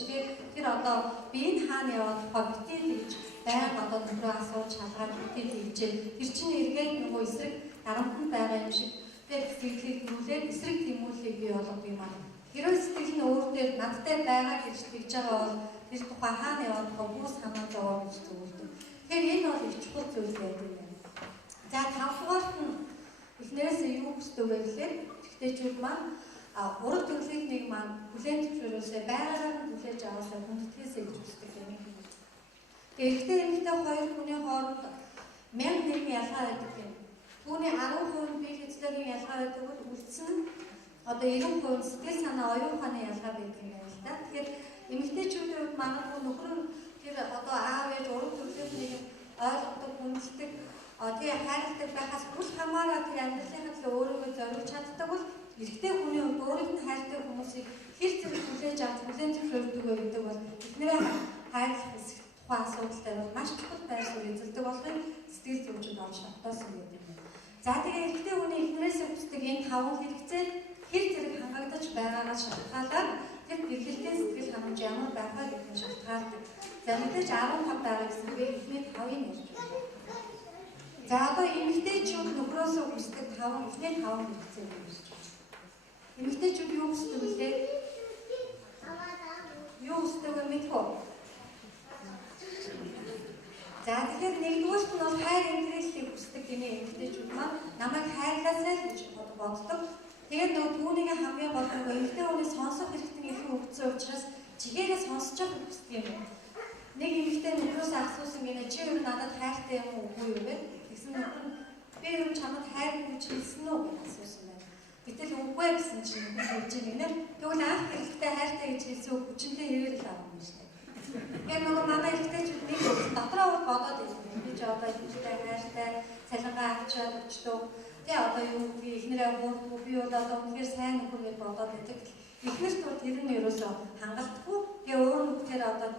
тэр одоо би энэ хаана яваад битээ гэж байнга одоо нөхрөө асууж шалгаад битээ хэлжээ. Тэр чинь эргээд нөгөө эсрэг дарамтнд байгаа юм шиг тэр сэтгэлийг төрүүлээд эсрэг тэмүүлгийг бий болгох юм аа. Хэрвээ сэтгэл нь өөр дээр надтай байгаа гэж тэгж байгаа бол тэр тухай хаана яваад бус хамаад байгаа гэж зөвлөдөг. Тэгэхээр энэ бол их чухал зүйл байдаг юм. За тавдугаарт нь эхнэрээс юу хүсдэг вэ гэхээр эрэгтэйчүүд маань ураг төрлийнхнийг маань хүлээн зөвшөөрөөсөө байгалаар нь хүлээж аваасаа хүндэтгээсэй гэж хүсдэг юм. Тэгээ эрэгтэй эмэгтэй хоёр хүний хооронд 1000 ялгаа байдаг юм. Түүний 10% бие хэвлэлийн ялгаа байдаг бол үлдсэн нь одоо 90% сэтгэл санаа оюун ухааны ялгаа байдаг юм байна л да. Тэгэхээр эмэгтэйчүүдийн хувьд манайх нөхөр тэр одоо аав ээж ураг төрлийнхнийг ойлгодог, хүндэлдэг тэгээ хайрладаг байхаас бүл хамаараа тэр амьдралынхаа төлөө өөрийгөө зориулж чаддаг бол эрэгтэй хүний хувьд өөрийг нь хайрладаг хүмүүсийг хэр зэрэг хүлээж авч хүлээн зөвшөөрдөг вэ гэдэг бол эхнэрээ хайрлах тухайн асуудалтай бол маш чухал байр суурь эзэлдэг болохыг сэтгэл зүйчид олж тогтоосон гэдэг юм. За тэгээ эрэгтэй хүний эхнэрээсээ хүсдэг энэ 5 хэрэгцээ хэр зэрэг хангагдаж байгаагаас шалтгаалаад тэр бэлгэлтийн сэтгэл ханамж ямар байхаа гэдгийг шалтгаалдаг. За мэдээж 15 дараа гэсэн би эхний 5-ыг ярьж байна. За одоо эмэгтэйчүүд нөхрөөсөө хүсдэг 5 эхний 5 хэрэгцээ гэж байна. Эмэгтэйчүүд юу хүсдэг вэ? Юу хүсдэг вэ мэдгүй. За тэгэхээр нэгдүгээрт нь бол хайр интрижлийг хүсдэг гинэ эмэгтэйчүүд маань намайг хайрлаасай гэж боддог. Тэгээд нөгөө түүнийг хамгийн гол нь эмэгтэй хүний сонсох хэрэгтэй илүү өгсөн учраас чигээрээ сонсож явах хүсдэг юм. Нэг эмэгтэй нөхрөөсөө асуусан гинэ чи юу надад хайртай юм уу үгүй юу вэ? Тэгсэн нөхөр нь би юу чамд хайртай гэж хэлсэн үү гэж асуусан байна. Гэтэл үгүй гэсэн чинь хэлж гинэ. Тэгвэл анх хэрэгтэй хайртай гэж хэлсэн үг хүчинтэй хэвэл авах юм шүү дээ. Яг нөгөө манай ихтэйчүүд нэг дотроо бодоод байсан. Би ч одоо ихтэй хайртай цалингаа авчаад өчтөө. Тэгээ одоо юу гэдгийг эхнэрээ гуурдгүй би бол одоо үнэхээр сайн нөхөр гэж бодоод байдаг. Эхнэрт бол тэр нь ерөөсөө хангалтгүй. Тэгээ өөр нөхөр одоо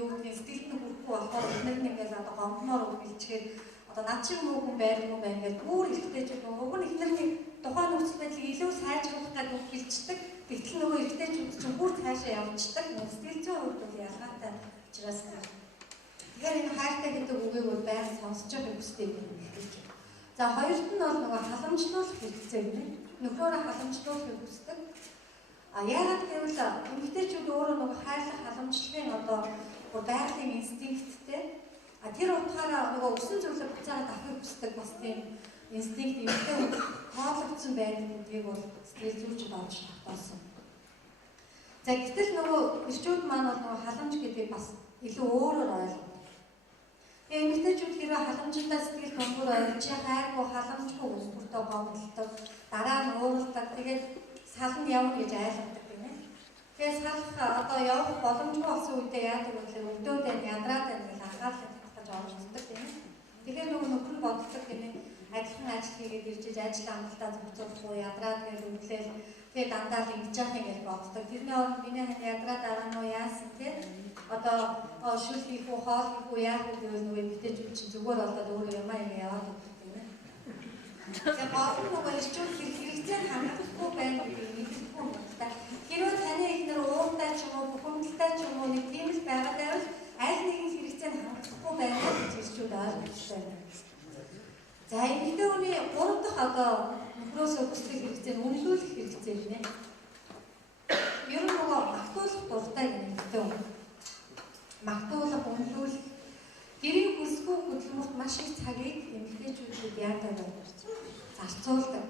юу гэдгийг сэтгэлд нь хүрэхгүй болохоор эхнэр нь ингээд одоо гомдмоор үлчгээд одоо над шиг муу хүн байргүй байна гэж бүр ихтэйчүүд нөгөө эхнэрний тухайн нөхцөл байдлыг илүү сайжруулах гэдэг хэлцдэг. Тэгтэл нөгөө ихтэйчүүд чинь бүр цаашаа явчихдаг. Сэтгэл зүйн хувьд бол ялгаатай учраас тэгэхээр энэ хайртай гэдэг үгийг бол байнга сонсож явах хэрэгтэй юм хэлж. За хоёрт нь бол нөгөө халамжлуулах хэрэгцээ юм. Нөхрөөрөө халамжлуулахыг хүсдэг. Яагаад гэвэл эмэгтэйчүүд өөрөө нөгөө хайрлах халамжлагын одоо байгалийн инстинкттэй. Тэр утгаараа нөгөө өсөн зүйлээ буцаага давхыг хүсдэг бас тийм инстинкт эмэгтэй тоологдсон байдаг гэдгийг бол сэтгэл зүйчид олж тогтоосон. За гэтэл нөгөө эрчүүд маань бол нөгөө халамж гэдгийг бас илүү өөрөөр ойлгодог. Эмэгтэйчүүд хэрэг халамжтай сэтгэл томгоор ойлгож хайргүй халамжгүй өсвөртөө гомдолдог, дараа нь уурладаг, тэгээд салан явна гэж ойлгодог гинэ. Тэгээд салах одоо явах боломжгүй болсон үедээ яадаг вэ гэхээр өдөөдөө ядраад байна гэж анхаарал татгаж оролцдог гинэ. Тэгэхээр нөгөө нөхөр нь боддог гинэ. Адилхан ажил хийгээд ирж ажил амталтаа зөвхөн ядраад гэж өглөөл тэгээд дандаа л ингэж яах юм гэж боддог. Тэрний оронд миний ядраад дараа нь яасан те одоо шүл хийх үү хоол хийх үү яах вэ гэвэл нөгөө эмэгтэйчүүд чинь зүгээр болоод өөрөө ямаа ингэ яваад байдаг юм байна. Тэгээд гол нь нөгөө эрчүүд хэрэгцээ хангахгүй байдаг юм мэдхгүй юм байна. Хэрвээ таны ихнэр ууртай ч юм уу бухимдалтай ч юм уу нэг тийм л байгаад байвал аль нэгэн хэрэгцээ хангахгүй байна гэж эрчүүд ойлгож байна. За эмэгтэй хүний 3 дахь одоо нөхрөөсөө хүсдэг хэрэгцээ нь үнэлүүлэх хэрэгцээ гинэ. Ер нь нөгөө магтуулах дуртай эмэгтэй хүн. Магтуулах, үнэлүүлэх гэрийн хүсгүй хөдөлмөрт маш их цагийг эмэгтэйчүүд яадаг вэ? Зарцуулдаг.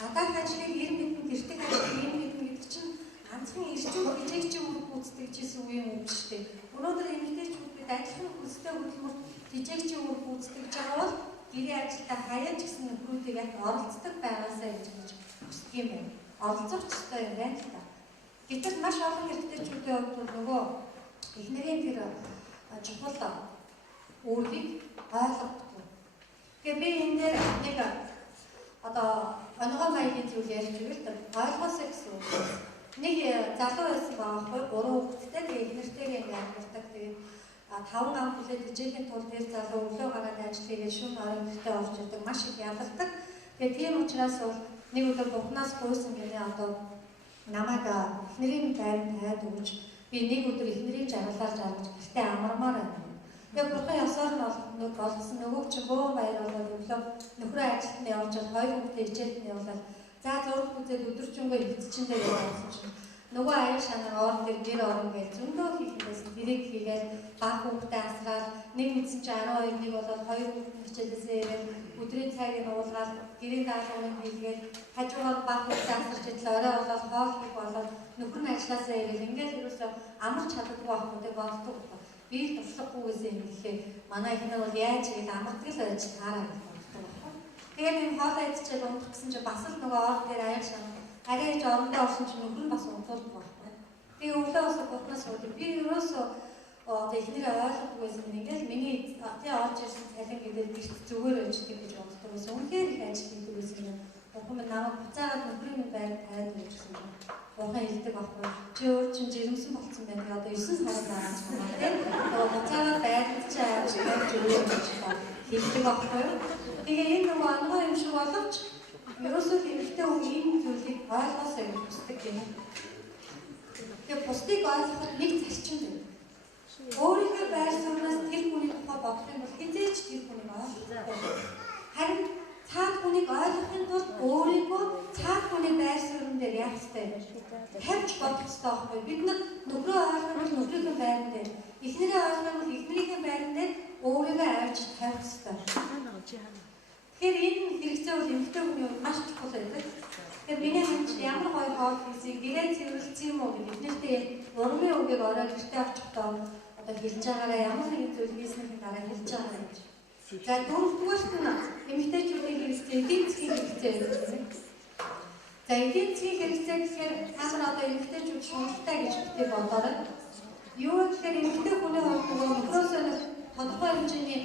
Гадаад ажлыг ир мэдэн гэртэг ажлыг ир мэдэн гэдэг чинь ганцхан эрчүүд хижээгчийн үр гүйцэтгэж гэсэн үеийн үг шүү дээ. Өнөөдөр эмэгтэйчүүд бид ажлын хүстэй хөдөлмөрт хижээгчийн үр гүйцэтгэж байгаа бол гэрийн ажилдаа хаяаж гисэн нөхрүүдийг яг оролцдог байгаасаа гэж хүсдэг юм байна. Оролцох ёстой юм байна л та. Гэтэл маш олон эрэгтэйчүүдийн хувьд нөгөө эхнэрийн тэр чухал үүргийг ойлгохгүй. Тэгээ би энэ дээр нэг одоо онгой маягийн зүйл ярьж өгөл та ойлгосоо гэсэн үг. Нэг залуу байсан байхгүй 3 хүүхэдтэй тэгээ эхнэртэйгээ ингээд амьдардаг. Тэгээ 5 ам хүлээд ижээхийн тулд тэр залуу өглөө гараад ажил хийгээд шөнө орон нутгад орж ирдэг маш их ядардаг. Тэгээ тийм учраас бол нэг өдөр бухнаас гуйсан гэнэ одоо намайг эхнэрийн байранд таад өгч би нэг өдөр эхнэрийн жаргалаар жаргаж гэртээ амармаар байна. Тэгээ бурхан ёсоор нь болгосон нөгөө чи бөө баяр болоод өглөө нөхрөө ажилд нь явуулж 2 хүүхдээ ижээд нь явуулаад за зураг үзээд өдөржингөө эцчиндээ явуулсан чинь нөгөө аяа шанаа орон дээр гэр орон гэж зөндөө хийхээс тэрийг хийгээд баг хүүхдээ асраад нэг мэдсэн чи 12 нэг болоод 2 хүүхд хичээлээсээ ирээд өдрийн цайг нь уулгаад гэрийн даалгаврыг хийгээд хажуугаар баг хүүхдээ асарч идэл орой болоод хоол хийх болоод нөхөр нь ажилласаа ирээд ингээд ерөөсөө амарч чаддаггүй ахмуудыг боддог. Би туршлагагүйгээс юм гэхээ манай эхнэр бол яаж ийд амардаг л байж таараа гэж боддог байхгүй. Тэгээд энэ хоолоо идчихэл унтах гэсэн чи бас л нөгөө орон дээр аяа шанаа арайж орондоо орсон чинь нөхөр нь бас унтуулдаг байхгүй. Би өглөө бас гутнаас үүдээ би ерөөсөө одоо эхнэрээ ойлгохгүй байсан юм ингээл миний тий орж ирсэн цалин гэдэг гэрт зүгээр өчтөг гэж боддог байсан. Үнэхээр их ажил хийдэг байсан юм. Бухам намайг буцаагаад нөхрийн байр таад өгсөн юм. Бухам хэлдэг байхгүй. Чи өөр чинь жирэмсэн болсон байна. Одоо 9 сар дараа ч байна тийм. Одоо буцаагаад байдалд ч ааж байж өөрөө хэлдэг байхгүй юу? Тэгээ энэ нөгөө ангаа юм шиг боловч ерөөсөө хэрэгтэй хүн энэ зүйлийг ойлгосоо гэж хүсдэг юм. Тэгээ бусдыг ойлгоход нэг зарчим байна. Өөрийнхөө байр сууриас тэр хүний тухай бодох юм бол хизээч тэр хүнийг ойлгохгүй. Харин цаад хүнийг ойлгохын тулд өөрийгөө цаад хүний байр суурин дээр яах ёстой вэ? Тавьж бодох ёстой байхгүй. Бид нөхрөө ойлгох бол нөхрийнхөө байран дээр, эхнэрээ ойлгох бол эхнэрийнхээ байран дээр өөрийгөө авч тавих ёстой. Тэгэхээр энэ хэрэгцээ бол эмэгтэй хүний хувьд маш чухал байдаг. Тэгэхээр миний хамт ямар гоё хоол хийсийг гэрээ цэвэрлсэн юм уу гэж эднэртээ урмын үгийг орой гэртээ авчихдаа одоо хэлж байгаараа ямар нэгэн зүйл хийснийхээ дараа хэлж байгаа гэж. За дөрөвдүгээрт нь эмэгтэйчүүдийн хэрэгцээ, эдийн засгийн хэрэгцээ гэдэг. За эдийн засгийн хэрэгцээ гэхээр хамар одоо эмэгтэйчүүд шуналтай гэж битгий бодоорой. Юу гэхээр эмэгтэй хүний хувьд нөгөө нөхрөөсөө тодорхой хэмжээний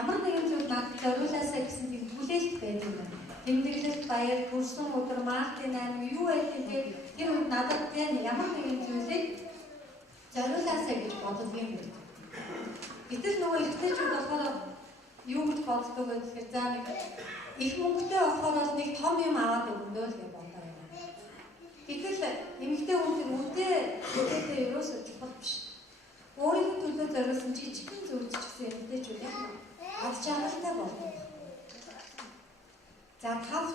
ямар нэгэн зүйл надад зориулаасаа гэсэн тийм хүлээлт байдаг юм байна. Тэмдэглэлт баяр, төрсөн өдөр, маалтын аймаг юу байдгийг тэр үед надад тийм ямар нэгэн зүйлийг зориулаасаа гэж боддог юм байна. Гэтэл нөгөө эмэгтэйчүүд болохоор юу гэж боддог вэ гэхээр за нэг их мөнгөтэй болохоор нэг том юм аваад өгнө л гэж боддог юм. Гэтэл эмэгтэй хүн үдээ ерөөсөө чухал биш. Өөрийнхөө төлөө зориулсан жижигхэн зүйлч гэсэн эмэгтэйчүүд яг ад жаргалтай болдог. За тав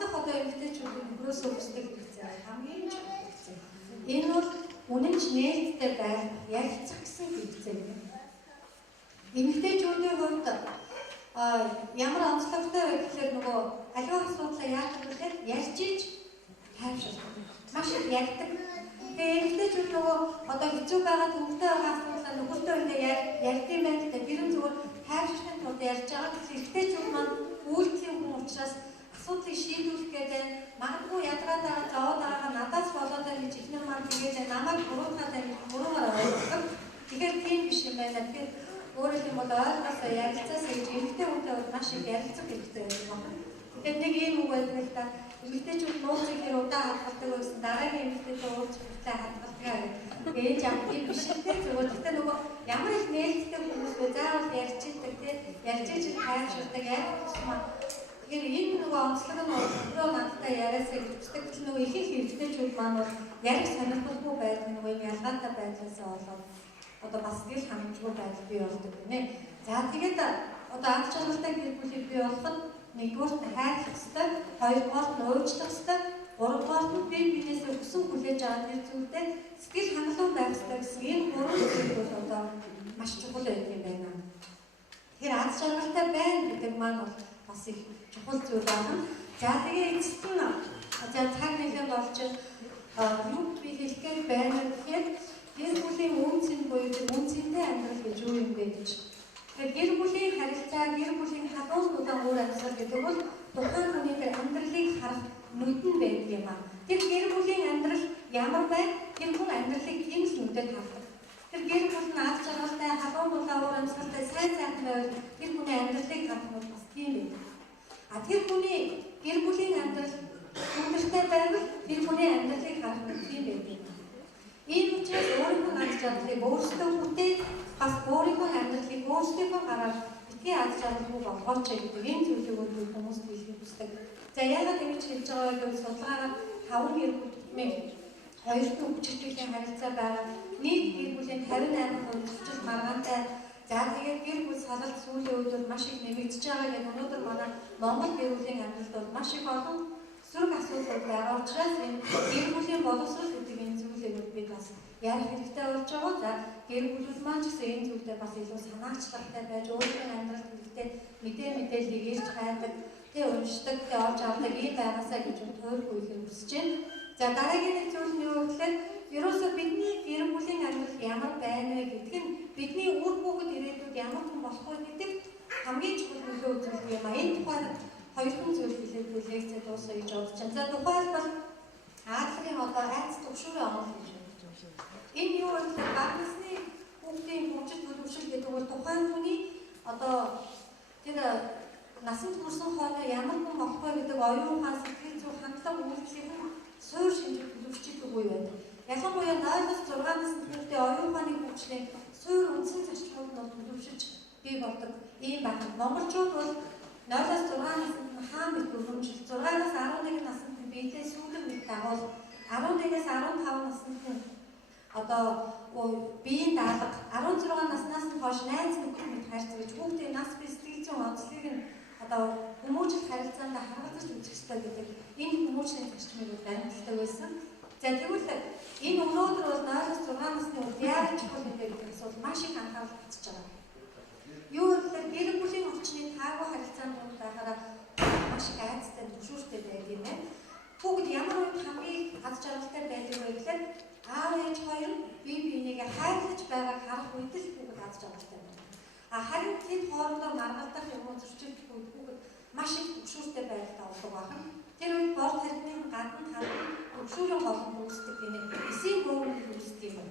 дахь одоо эмэгтэйчүүдийн нөхрөөсөө хүсдэг хэрэгцээ хамгийн чухал хэрэгцээ. Энэ бол үнэнч нээлттэй байх, ярилцах гэсэн хэрэгцээ юм. Эмэгтэйчүүдийн хувьд ямар онцлогтой вэ гэхээр нөгөө аливаа асуудлаа яадаг вэ? Ярьж иж тайвшруулах. Маш их ярьдаг. Тэгээ эмэгтэйчүүд нөгөө одоо хэцүү байгаа төвтэй байгаа асуудлаа нөхөртөө ярьд юм байна гэдэг гэрэн зүгээр тайвшруулахын тулд ярьж байгаа. Эмэгтэйчүүд маань үйлдэлийн хүн учраас асуудлыг шийдвэрлэх гэдэг магадгүй ядраад байгаа зовоод байгаа надаас болоод байна гэж ихнэр маань тэгээд намайг буруутгаад байна гэж буруугаар ойлгодог. Тэгэхээр тийм биш юм байна. Тэгэхээр өөрөөр хэлбэл ойлгосоо ярилцаасаа гэж эмэгтэй хүнтэй бол маш их ярилцах хэрэгтэй байна. Тэгээд нэг юм үг байдаг л та эмэгтэйчүүд нууцыг хэр удаа хадгалдаг байсан дараагийн эмэгтэйтэй уулзах хэрэгтэй хадгалдаг. Ээж авдгийн биш үү зүгээр гэхдээ нөгөө ямар их нээлттэй хүмүүс вэ заавал ярьж идэг тийм ярьж иж хайршилдаг яг тусмаа. Тэгэхээр энэ нөгөө онцлог нь өөрөө надтай яриасаа гэж үздэг. Гэтэл нөгөө их эмэгтэйчүүд маань бол ярих сонирхолгүй байдаг нөгөө юм ялгаатай байдлаасаа болоод одоо бас гэл хангамжгүй байдал бий болдог гинэ. За тэгээд одоо ад жаргалтай гэр бүлийг бий болгоход нэгдүгээр нь хайрлах ёстой, хоёрдугаар нь уучлах ёстой, гуравдугаар нь бие биенээсээ хүсэн хүлээж авах тэр зүйлдээ сэтгэл хангалуун байх ёстой гэсэн энэ гурван зүйл бол одоо маш чухал байдаг юм байна. Тэгэхээр ад жаргалтай байна гэдэг маань бол бас их чухал зүйл байна. За тэгээд эцэст нь за цаг нэлээд болж юу би хэлэх гээд байна гэхээр гэр бүлийн үнцэн буюу үнцэнтэй амьдрал гэж юу юм бэ гэж. Тэгэхээр гэр бүлийн харилцаа, гэр бүлийн халуун дулаан уур амьсгал гэдэг бол тухайн хүний амьдралыг харах нүдэн байдаг юм аа. Тэр гэр бүлийн амьдрал ямар байна? Тэр хүн амьдралыг тийм л нүдээр хардаг. Тэр гэр бүл нь ад жаргалтай, халуун дулаан уур амьсгалтай сайн сайхан байвал тэр хүний амьдралыг харах нь бас тийм байдаг. Тэр хүний гэр бүлийн амьдрал хүндэртэй байвал тэр хүний амьдралыг харах нь тийм байдаг. Энэ учраас өөрийнхөө ад жаргалыг өөрсдөө хүлээн бас өөрийнхөө амьдралыг өөрсдөө гараад битгий ад жаргалгүй болгооч гэдэг энэ зүйлийг хүмүүс хэлэх хүсдэг. За яагаад ингэж хэлж байгаа вэ гэвэл судалгаагаар 5 гэр бүлийн хоёр төвчтэй харилцаа байгаа. Нийт гэр бүлийн 58% зөрчил маргаантай. За тэгээд гэр бүл салалт сүүлийн үед маш их нэмэгдэж байгаа гэдэг өнөөдөр манай Монгол гэр бүлийн амьдралд бол маш их олон сөрөг асуудал байгаа учраас энэ гэр бүлийн боловсрол гэдэг энэ зүйлийг бид бас ярих хэрэгтэй болж байгаа. За гэр бүлүүд маань ч гэсэн энэ зүйлдээ бас илүү санаачлагтай байж өөрийнхөө амьдралд хэрэгтэй мэдээллийг ирж хайдаг, тэг уншдаг, тэг олж авдаг ийм байгаасаа гэж тойргүй их хүсэж байна. За дараагийн нэг зүйл нь юу гэхээр ерөөсөө бидний гэр бүлийн амьдрал ямар байна вэ гэдэг нь бидний үр хүүхэд ирээдүйд ямар хүн болох вэ гэдэг хамгийн чухал нөлөө үзүүлдэг юм а. Энэ тухайд хоёрхан зүйл хэлээд лекцээ дуусгая гэж бодож байна. За тухайлбал Аадлын одоо айц төгшөөрөө онол гэж байна. Энэ юу вэ гэхээр бага насны хүүхдийн хөгжил төлөвшил гэдэг бол тухайн хүний одоо тэр насанд хүрсэн хойно ямар хүн болох вэ гэдэг оюун ухаан сэтгэл зүй хандлага үйлчлэлийн суурь шинжлэх төлөвшил үгүй байна. Ялангуяа 0-6 насны хүүхдээ оюун ухааны хөгжлийн суурь үндсэн зарчмууд нь төлөвшөж бий болдог ийм байна. Монголчууд бол 0-6 наснд хаан мэт өргөмжил, 6-аас 11 наснд нь биедээ сүүлэн мэт дагуул, 11-аас 15 наснд нь биеийн даалга, 16 наснаас нь хойш найз нөхөд мэт харьцаж хүүхдийн нас бие сэтгэл зүйн онцлогийг нь хүмүүжил харилцаанд хангалттай үзэх ёстой гэдэг энэ хүмүүжлийн зарчмыг баримталдаг байсан. За тэгвэл энэ өнөөдөр бол 0-6 насны үед яаж чухал юм бэ гэдэг асуудал маш их анхаарал татж байгаа. Юу гэвэл гэр бүлийн орчны таагүй харилцаанд байхаараа маш их айцтай төвшөөртэй байдаг юм байна. Хүүхэд ямар үед хамгийн аз жаргалтай байдаг вэ гэхээр аав ээж хоёр бие биенийгээ хайрлаж байгааг харах үед л хүүхэд аз жаргалтай байна. Харин тэд хоорондоо маргалдах юм уу зөрчилдөх үед хүүхэд маш их төвшөөртэй байдалтай болдог байна. Тэр үед бор тархины гадна төвшөөрөн болон үүсдэг гэнэ эсийн бөөгнөр үүсдэг юм.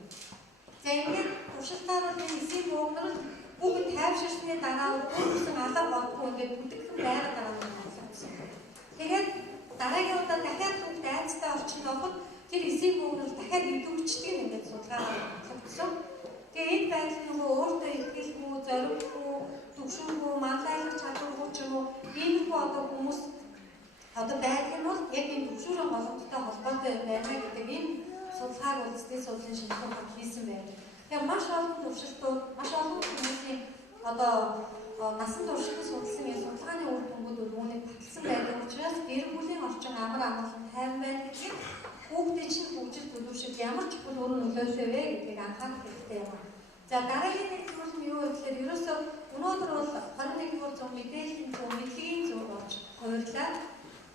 За ингээд туршилтаар бол энэ эсийн бөөгнөр хүүхэд тайвширсны дараа өөрөөсөн алга болдгоо ингээд бүдэгхэн байгаад байгаа юм байна. Тэгээд дараагийн удаа дахиад хүүхэд айцтай орчинд ороход тэр эсийн бөөгнөр дахиад идэвхждэг юм ингээд судалгаагаар батлагдсан. Тэгээд энэ байдал нөгөө өөртөө ихтэй зориггүй, төвшөөргүй, манлайлах чадваргүй ч юм уу иймэрхүү хүмүүс байдаг нь бол яг энэ төвшөөрөн боломжтой холбоотой байна гэдэг энэ судалгааг үндэсний судлалын шинжилгээ хийсэн байна. Тэгэхээр маш олон туршилтууд, маш олон хүмүүсийн насан туршид судалсан энэ судалгааны үр дүнгууд үүнийг баталсан байдаг учраас гэр бүлийн орчин амар амгалан тайван байна гэдэг хүүхдийн чинь хөгжил төлөвшөлт ямар ч чухал өөр нөлөөлөө вэ гэдгийг анхаарах хэрэгтэй юм. За дараагийн нэг зүйл нь юу вэ гэхээр ерөөсөө өнөөдөр бол 21-р зуун мэдээллийн зуун, мэдлэгийн зуун болж хувирлаа.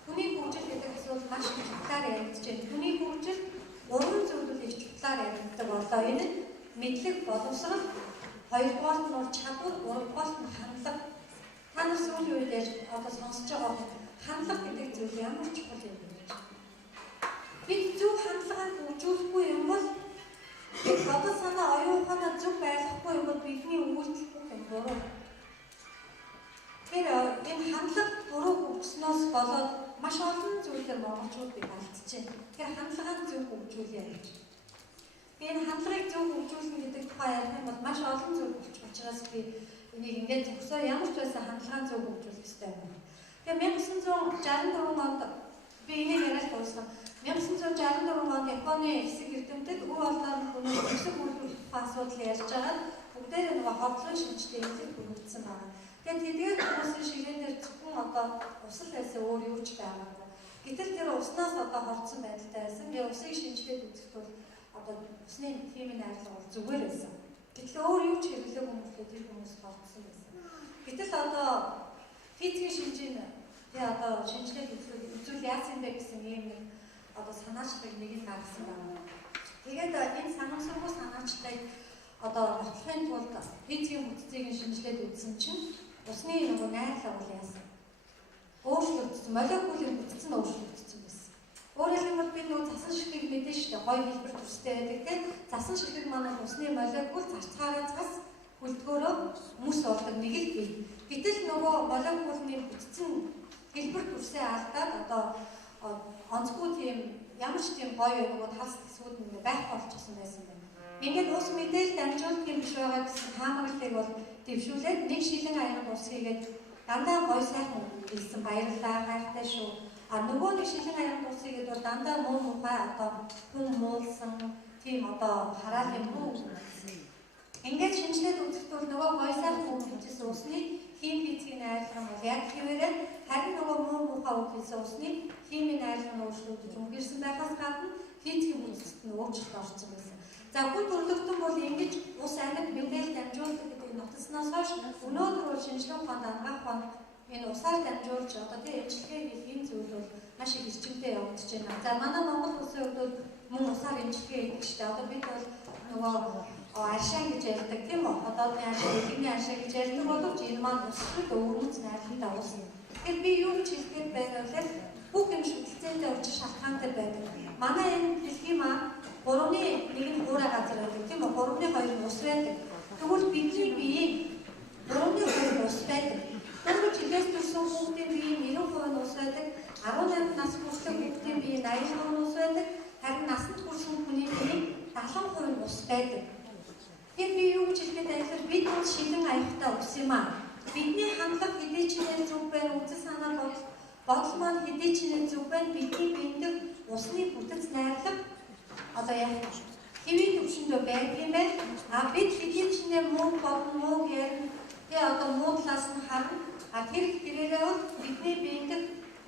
Хүний хөгжил гэдэг асуудал маш их чухлаар яригдж байна. Хүний хөгжил 3 зүйлүүд их чухлаар яригддаг болоо. Энэ нь мэдлэг, боловсрол, хоёрдугаар нь бол чадвар, гуравдугаар нь хандлага. Та нар сүүлийн үед яаж сонсож байгаа хандлага гэдэг зүйл ямар чухал юм бэ? Бид зөв хандлагыг хөгжүүлэхгүй юм бол бодол санаа оюун ухаанаа зөв байлгахгүй юм бол бидний үйлдэл бүх юм буруу. Тэр энэ хандлага буруу хөгжснөөс болоод маш олон зүйлээр монголчууд бид алдчихжээ. Тэгэхээр хандлагыг зөв хөгжүүлье гэж. Энэ хандлагыг зөв хөгжүүлнэ гэдэг тухай ярих юм бол маш олон зүйл болчих учраас би энийг ингээд зөвсөө ямар ч байсан хандлагыг зөв хөгжүүлэх хэрэгтэй байна. Тэгээ 1964 онд би энийг яриад дууссан. 1964 онд Японы хэсэг эрдэмтэд өв олноор хүмүүс хэсэг үйлдвэрлэх асуудал ярьж байгаа бүгдээр нөгөө хотлон шинжтэй эмнэлэг бүрдсэн байна. Тэгээд хүмүүсийн ширээн дээр зөвхөн усал байсан өөр юу ч байгаагүй. Гэтэл тэр уснаас хорцсон байдалтай байсан. Би усыг шинжилээд үзэхэд бол усны химийн найрлага зүгээр байсан. Гэтэл өөр юу ч хэрэглээгүй хүмүүсээ тэр хүмүүс хорцсон байсан. Гэтэл физикийн шинжийн шинжилээд үзвэл яасан бэ гэсэн ийм нэг санаачлагыг нэг нь гаргасан байна. Тэгээд энэ санамсаргүй санаачлагыг батлахын тулд физикийн бүтцийг шинжилээд үзсэн чинь усны нөгөө найрлага бол яасан. Өөрчлөгдсөн, молекулын бүтц нь өөрчлөгдсөн байсан. Өөрөөр хэлбэл бид нөгөө цасан ширхгийг мэдэн шүү дээ. Гоё хэлбэр төстэй байдаг тийм. Цасан ширхэг маань усны молекул зарцгаараас хөлдгөөрөө мөс болдог нэг л бий. Гэтэл нөгөө молекулын бүтц нь хэлбэр төрсөө алдаад онцгүй тийм ямар ч тийм гоё нөгөө талс төсвүүд нь байхгүй болчихсон байсан байна. Ингээд ус мэдээлэл дамжуулах юм биш байгаа гэсэн таамаглалыг бол дэвшүүлээд нэг шилэн аянд ус хийгээд дандаа гоё сайхан хэлсэн баярлалаа хайртай шүү. Нөгөө нэг шилэн аянд ус хийгээд бол дандаа муу мухай хүн муулсан тийм хараал юм уу. Ингээд шинжилээд үзэхэд бол нөгөө гоё сайхан хүн хэлсэн усны хим физикийн найрлага бол яг хэвээрээ харин нөгөө муу мухай хэлсэн усны химийн найрлага нь өөрчлөгдөж өнгөрсөн байгаас гадна физикийн бүтцэд нь өөрчлөлт орсон байсан. За хүн төрлөختөн бол ингэж ус амьд мэдээлэл дамжуулдаг гэдэг нотолсноос хойш өнөөдөр бол шинжилгээ ухаанд ангаах ухаанд энэ усаар дамжуулж тийм эмчилгээ хийх энэ зүйл бол маш их эрчимтэй явагдаж байна. За манай Монгол улсын хувьд бол мөн усаар эмчилгээ хийдэг шүү дээ. Бид бол нөгөө аршаа гэж ярьдаг тийм үү? Одоодны аршаа, химийн аршаа гэж ярьдаг боловч энэ маань усрал өвөрмөц найрлагатай ус юм. Тэгэхээр би юу гэж хэлгээд байгаа вэ? Бүх юм шүтэлцээндээ урьж шалтгаантай байдаг. Манай энэ дэлхийн маань 3-1 нь хуурай газар байдаг тийм үү? 3-2 ус байдаг. Тэгвэл бидний биеийн 3-2 ус байдаг. Дөрөв жилээс төрсэн хүүхдийн биеийн 90% ус байдаг. 18 нас хүртэл хүүхдийн биеийн 80% ус байдаг. Харин насанд хүрсэн хүний биеийн байдаг. Тэгэхээр би юу гэж хэлгээд байна гэхээр бид бол шилэн аяхтай ус юм аа. Бидний хандлага хэдий ч нэ зүг байна, үзэл санаа бодол маань хэдий ч нэ зүг байна. Бидний биендэг усны бүтэц найрлага одоо яг хэвийн төвшөндөө байдаг юм байна. А бид хэдий ч нэ муу бодно, муу ярина. Тэгээ одоо муу талаас нь харна. А тэр хэрээрээ бол бидний биендэг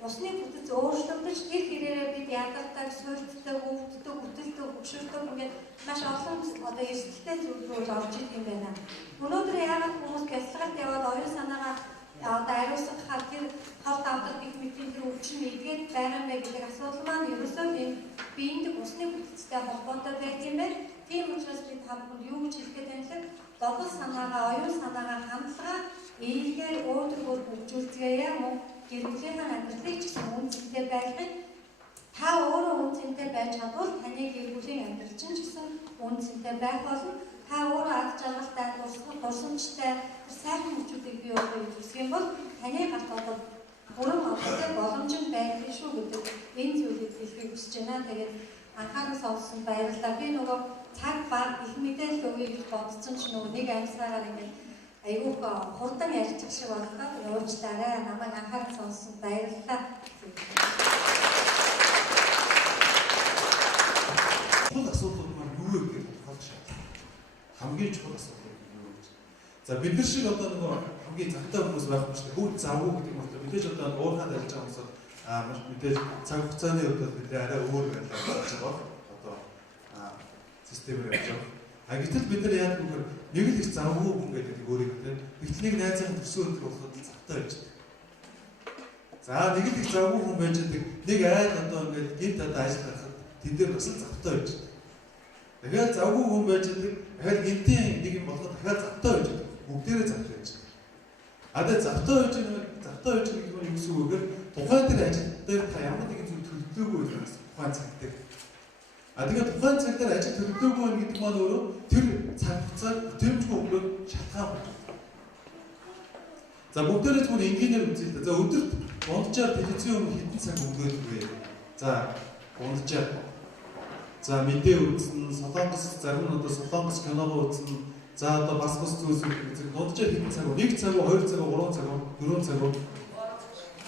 усны бүтэц өөрчлөгдөж тэр хэрээрээ бид ядардаг, суйлтдаг, өвддөг, бүтэлдэг, хөшөрдөг ингээд маш олон одоо эрсдэлтэй зүйл рүү орж ирэх юм байна. Өнөөдөр яагаад хүмүүс бяцлагалд яваад оюун санаагаа одоо ариусгахаар тэр хол давдаг гэх мэтийн тэр өвчин эдгээд байгаа мэй гэдэг асуудал маань ерөөсөө энэ биендэг усны бүтэцтэй холбоотой байдаг юм байна. Тийм учраас бид та бүхэнд юу гэж хэлэх гээд байна вэ? Догол санаагаа, оюун санаагаа хандлага ээлгээр өөртөө хөгжүүлцгээе мөн гэр бүлийн амьдралыг ч гэсэн үнцэнтэй байхыг та өөрөө үнцэнтэй байж чадвал таны гэр бүлийн амьдрал чинь ч гэсэн үнцэнтэй байх болно. Та өөрөө ад жаргалтай, дурсамжтай, сайхан хүчүүдийг бий болгох гэсэн юм бол таны гарт одоо бүрэн олонтой боломж нь байх шүү гэдэг энэ зүйлийг хэлхийг хүсэж байна. Тэгээд анхаарал сонсон баярлалаа. Би нөгөө цаг баг их мэдээлэл өгье гэж бодсон ч нөгөө нэг амьсгаагаар ингээд айгуух хурдан ярьчих шиг боллоо. Уучлаарай. Намайг анхаарал сонсон баярлалаа. Чухал асуудлууд маань юу вэ гэж бодох шаардлага. Хамгийн чухал асуудал юу вэ? За бид нар шиг одоо нөгөө хамгийн цагтай хүмүүс байх юм шиг хүүд завгүй гэдэг нь бол мэдээж одоо уурхаад ажиллаж байгаа хүмүүс маш мэдээж цаг хугацааны хувьд нэлээ арай өөр байлаа болж байгаа. Одоо системээр явж байгаа. А гэтэл бид нар яг нэг л их завгүй хүн гэдэг өөрийг тийм ихтнийг найзын төсөө өдр болоход цагтай байж байгаа. За нэг л их завгүй хүн байж байгаа. Нэг айл одоо ингээд гинт одоо ажил гарахад тэн дээр бас завтай байж байгаа. Тэгэхээр завгүй хүн байж байгаа. Тэгэхээр гинтийн нэг юм болоход дахиад завтай байж байгаа. Бүгдээрээ завтай байж байгаа. А тэгээ завтай байж байгаа юм гэсэн үг үгээр тухайн тэр ажил дээр та ямар нэгэн зүйл төлөвлөөгүй байх тухайн цаг дээр. А тэгээд тухайн цаг дээр ажил төлөвлөөгүй байх гэдэг маань өөрөө тэр цаг хугацааг бүтэмжгүй өнгөрөх шалтгаан байна. За бүгдээрээ зөвхөн энгийнээр үзье л да. За өдөрт унджаар телевизэн хэдэн цаг өнгөрөөдөг вэ? За унджаар. За мэдээ үзнэ, солонгос зарим нь одоо солонгос киногоо үзнэ. За одоо бас зүйлс үзэх. Унджаар хэдэн цаг вэ? 1 цаг, 2 цаг, 3 цаг, 4 цаг.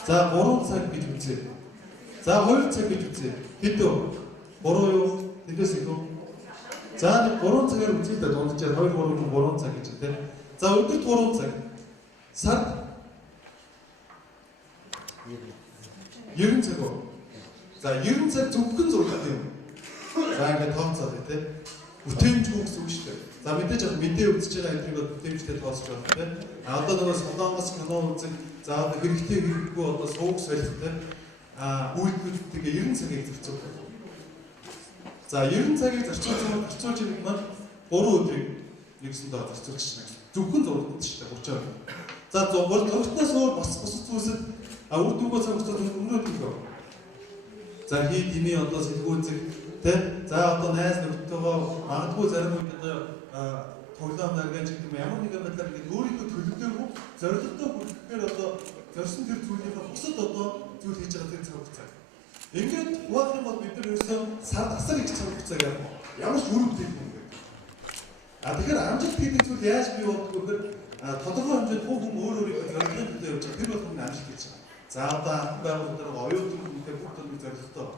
За 3 цаг гэж үзье. За 2 цаг гэж үзье. Хэд вэ? 3 юу? Тэндээс их үү? За нэг 3 цагаар үзье л да. Унджаар 2 3 цаг гэж тийм. За өдөрт 3 цаг. Сард 90 цаг. За 90 цаг зөвхөн зураг юм. За ингээд тооцоод тийм. Бүтээмжгүй гэсэн үг шүү дээ. За мэдээж мэдээ үзэж байгаа эдрийг бүтээмжтэй тооцож байна тийм. А одоо нөгөө солонгос кино үзэх, за одоо хэрэгтэй хэрэггүй одоо сууг солих тийм. А үйлдэлүүдтэйгээ 90 цагийг зарцуулах. За 90 цагийг зарцуулж ирэх маань 3 өдрийг нэгсэндээ зарцуулж байна. Зөвхөн зургууд шүү дээ 30. За зургатнаас өөр бас зүйлсэд үр дүнгээ цаг хугацаанд өнгөрөөдөг юм. За хий дими одоо сэлгүүцэг тийм. За одоо найз нөхдөдөө магадгүй зарим үед одоо тоглоом наргаж гэдэг юм ямар нэгэн байдлаар ингээд өөрийнхөө төлөвлөгөөгүй зорилготой хүрэхээр одоо зорьсон тэр зүйлийнхээ бусад одоо зүйл хийж байгаа тэр цаг хугацаа. Ингээд хуваах юм бол бид нар ерөөсөө сард асар их цаг хугацаа явах. Ямар ч үр бүтээл юм бэ. А тэгэхээр амжилт гэдэг зүйл яаж бий болдог вэ гэхээр тодорхой хэмжээнд хүн өөрийнхөө зорилгын төлөө явж байгаа. Тэр бол хүн амжилт гэж байна. За одоо анхан байгууллагын оюутан хүмүүстэй бүх төрлийн зорилготой.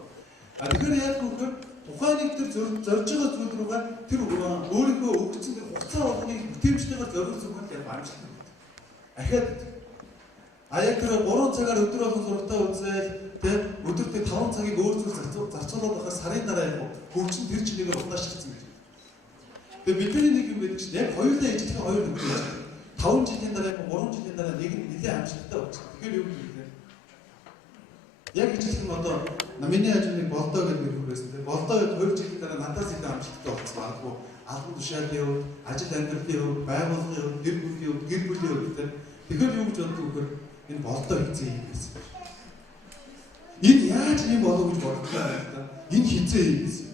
А тэгэхээр яг үгээр тухайн нэг тэр зорж байгаа зүйл рүүгээ тэр өөрийнхөө өгсөн тэр хугацаа болгоныг бүтээмжтэйгээр зориулсан хүн яг амжилт гэдэг. Ахаад яг тэр 3 цагаар өдөр болгон зургатаа үзээл тийм өдөрт 5 цагийг өөр зүйл зарцуулаад байхад сарын дараа яг хөгжин тэр чинээгээр удаашрсан гэж. Тэгээ бидний нэг юм байдаг чинь яг хоёулаа ижлэхэн хоёр нөхөд байж. 5 жилийн дараа 3 жилийн дараа нэг нь нэлээд амжилттай болчих. Тэгэхээр юу юм бэ? Яг ижлэхэн одоо миний ажлыг болдоо гэдэг нэг хүн байсан. Тэгээ болдоо 2 жилийн дараа надаас илүү амжилттай болсон. Магадгүй албан тушаалын хувьд, ажил амьдралын хувьд, байгууллагын хувьд, гэр бүлийн хувьд тийм. Тэгэхээр юу гэж боддог вэ? Энэ болдоо хэзээ юм гэсэн. Энэ яаж юм болов гэж бодлоо. Энэ хэзээ юм гэсэн.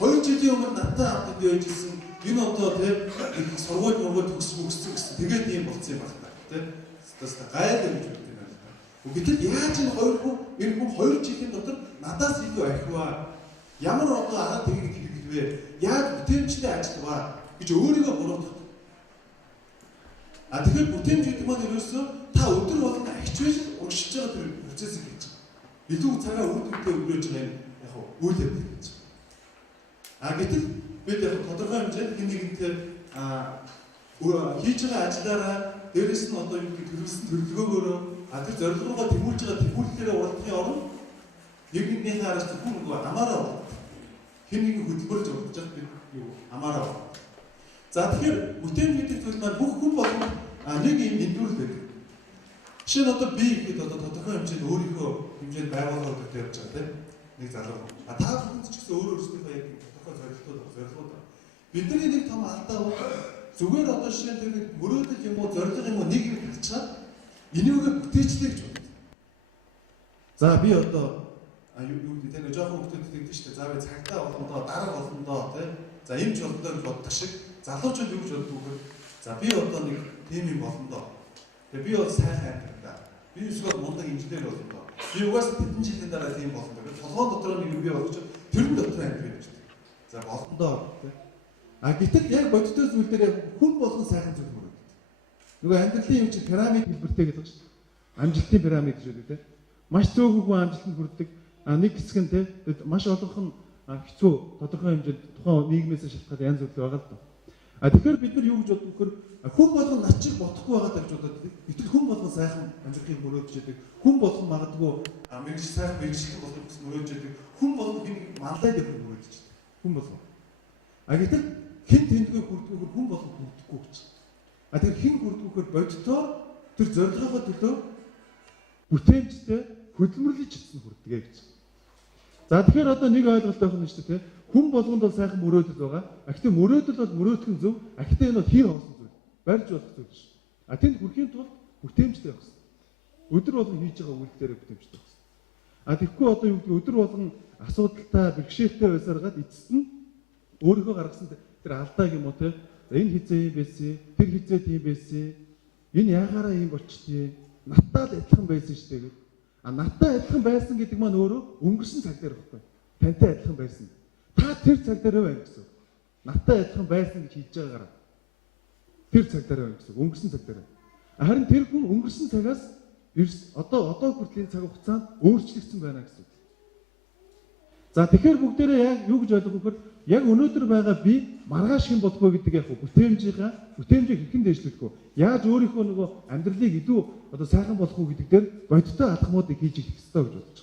2 жилийн өмнө надтай хамт явж ирсэн. Энэ одоо тийм сургууль төгссөн гэсэн. Тэгээд ийм болсон юм байна. Тийм. Тэс гайд юм гэж боддог юм байна. Гэтэл яаж энэ энэ хүн 2 жилийн дотор надаас илүү ахиваа. Ямар одоо арга тэгээд хэлвэ? Яг бүтэмжтэй бүтээмжтэй ажиллаваа гэж өөрийгөө буруутгах. Тэгэхээр бүтээмж гэдэг маань ерөөсөө та өдөр болгон ахиж байж урагшиж байгаа тэр процессыг хийж байгаа. Илүү цагаа үр дүнтэй өнгөрөөж байгаа юм яг үйл явдал гэж. Гэтэл бид яг тодорхой хэмжээнд хэн нэгэнтэй хийж байгаа ажиллаараа дээрэс нь одоо юу гэдэг төрөлсөн төлөвлөгөөгөөрөө тэр зорилго руугаа тэмүүлж байгаа тэмүүлэлээрээ уралдахын оронд нэгнийхээ араас зөвхөн нөгөө амаараа хэн нэгэн хөдөлмөрж уралдаж байгаа бид юу амаараа. Тэгэхээр бүтээн гэдэг зүйл маань бүх хүн болгон нэг юм нэвтрүүл байдаг. Жишээ нь одоо би ихэд одоо тодорхой хэмжээнд өөрийнхөө хэмжээнд байгууллагууд өгдөг явж байгаа тийм нэг залуу. Та бүхэн ч гэсэн өөр өөрсдийнхөө яг тодорхой зорилгууд. Бидний нэг том алдаа бол зүгээр одоо жишээ нь тэр нэг мөрөөдөл юм уу зорилго юм уу нэг юм хэлчихад энийгээ бүтээчлээ гэж боддог. За би одоо юу гэдэг нэг жоохон хүмүүс тэгдэг шүү дээ. За би цагтаа болгондоо дарга болгондоо тийм. За эмч болгондоо гэж боддог шиг залуучууд юу гэж боддог вэ? За би одоо нэг тийм юм болгондоо. Тэгээ би бол сайхан амьдралаа. Би эсвэл мундаг инженер болгондоо. Би угаасаа хэдэн жилийн дараа тийм болгондоо. Толгойн дотор нэг би болгож тэрэн дотор амьдрах гэж. За болгондоо тийм. Гэтэл яг бодиттой зүйл дээр хүн болгон сайхан зүйл мөрөд. Нөгөө амьдралын юм чинь пирамид хэлбэртэй гэдэг шүү дээ. Амжилтын пирамид гэж үү те. Маш цөөхөн хүн амжилтанд хүрдэг. Нэг хэсэг нь те маш олонх нь хэцүү тодорхой хэмжээнд тухайн нийгмээс шалтгаалаад янз бүр байгаа л да. Тэгэхээр бид нар юу гэж бодох вэ? Хүн болгон над шиг бодохгүй байгаа гэж бодоод итэл хүн болгон сайхан амжилтыг мөрөөдөж яадаг. Хүн болгон магадгүй мэрэгч сайхан мэрэгчлэн болгох гэсэн мөрөөдөж яадаг. Хүн болгон хин мандалай дээр мөрөөдөж яадаг. Хүн болгон. Гэтэл хэн тэндгүй хүрдгүүхээр хүн болгон хүрдэхгүй гэж. Тэгэхээр хэн хүрдгүүхээр бодитоор тэр зорилгынхоо төлөө бүтээмжтэй хөдөлмөрлөж чадсан хүрдгээ гэж. Тэгэхээр одоо нэг ойлголт байх нь шүү дээ. Хүн болгонд бол сайхан мөрөөдөл байгаа. Гэхдээ мөрөөдөл бол мөрөөдөх нь зөв. Гэхдээ энэ бол хий хоосон зүйл. Барьж болох зүйл биш. Тэнд хүрэхийн тулд бүтээмжтэй байх хэрэгтэй. Өдөр болгон хийж байгаа үйл дээр бүтээмжтэй байх хэрэгтэй. Тэгэхгүй одоо юу гэдэг өдөр болгон асуудалтай, бэрхшээлтэй байсараад эцэст нь өөрийнхөө гаргасан тэр алдааг юм уу те. Энэ хизээ юм байсан, тэр хизээ тийм байсан. Энэ яагаараа юм болчихдээ. Надтай л адилхан байсан шүү дээ. Надтай адилхан байсан гэдэг маань өөрөө өнгөрсөн цаг дээр баггүй. Тантай адилхан байсан. Та тэр цаг дээр байна гэсэн. Надтай адилхан байсан гэж хэлж байгаагаар. Тэр цаг дээр байна гэсэн. Өнгөрсөн цаг дээр. Харин тэр хүн өнгөрсөн цагаас одоо хүртлийн цаг хугацаанд өөрчлөгдсөн байна гэсэн. Тэгэхээр бүгдээрээ яг юу гэж ойлгох вөхөр яг өнөөдөр байгаа би маргааш хэн болох вэ гэдэг яг бүтээмжийг хэрхэн дэвшлэх вэ? Яаж өөрийнхөө нөгөө амьдралыг илүү одоо сайхан болох уу гэдэг дээр бодиттой алхмуудыг хийж ирэх ёстой гэж бодож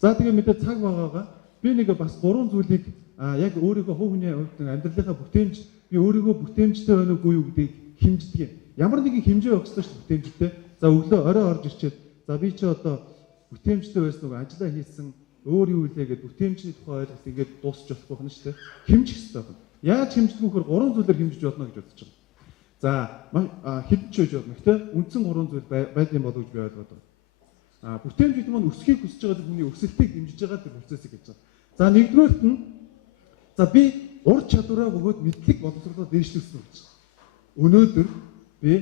байгаа. Тэгээ мэдээ цаг байгаагаа би нэг бас 3 зүйлийг яг өөрийнхөө хувь хүний хувьд амьдралынхаа бүтээмж би өөрийгөө бүтээмжтэй байна уугүй юу гэдгийг хэмждэг. Ямар нэгэн хэмжээ өгөх ёстой шүү бүтээмжтэй. Өглөө орой орж ирчээд би чи одоо бүтээмжтэй байсан уу ажиллаа хийсэн өөр юу илээ гэдэг бүтээмжийн тухай ойлголт ингээд дуусчих болохгүй нь шүү дээ. Хэмжих ёстой байна. Яаж хэмждэг вөхөр 3 зүйлээр хэмжиж болно гэж бодож байгаа. Хэдэн ч үеж болно. Гэхдээ үндсэн 3 зүйл байдсан болов гэж би ойлгоод байна. Бүтээмж гэдэг нь өсөхийг хүсэж байгаа хүний өсөлтийг дэмжиж байгаа тэр процессыг гэж байна. Нэгдүгээрт нь би ур чадвараа бөгөөд мэдлэг боловсруулалтад дээшлүүлсэн гэж байна. Өнөөдөр би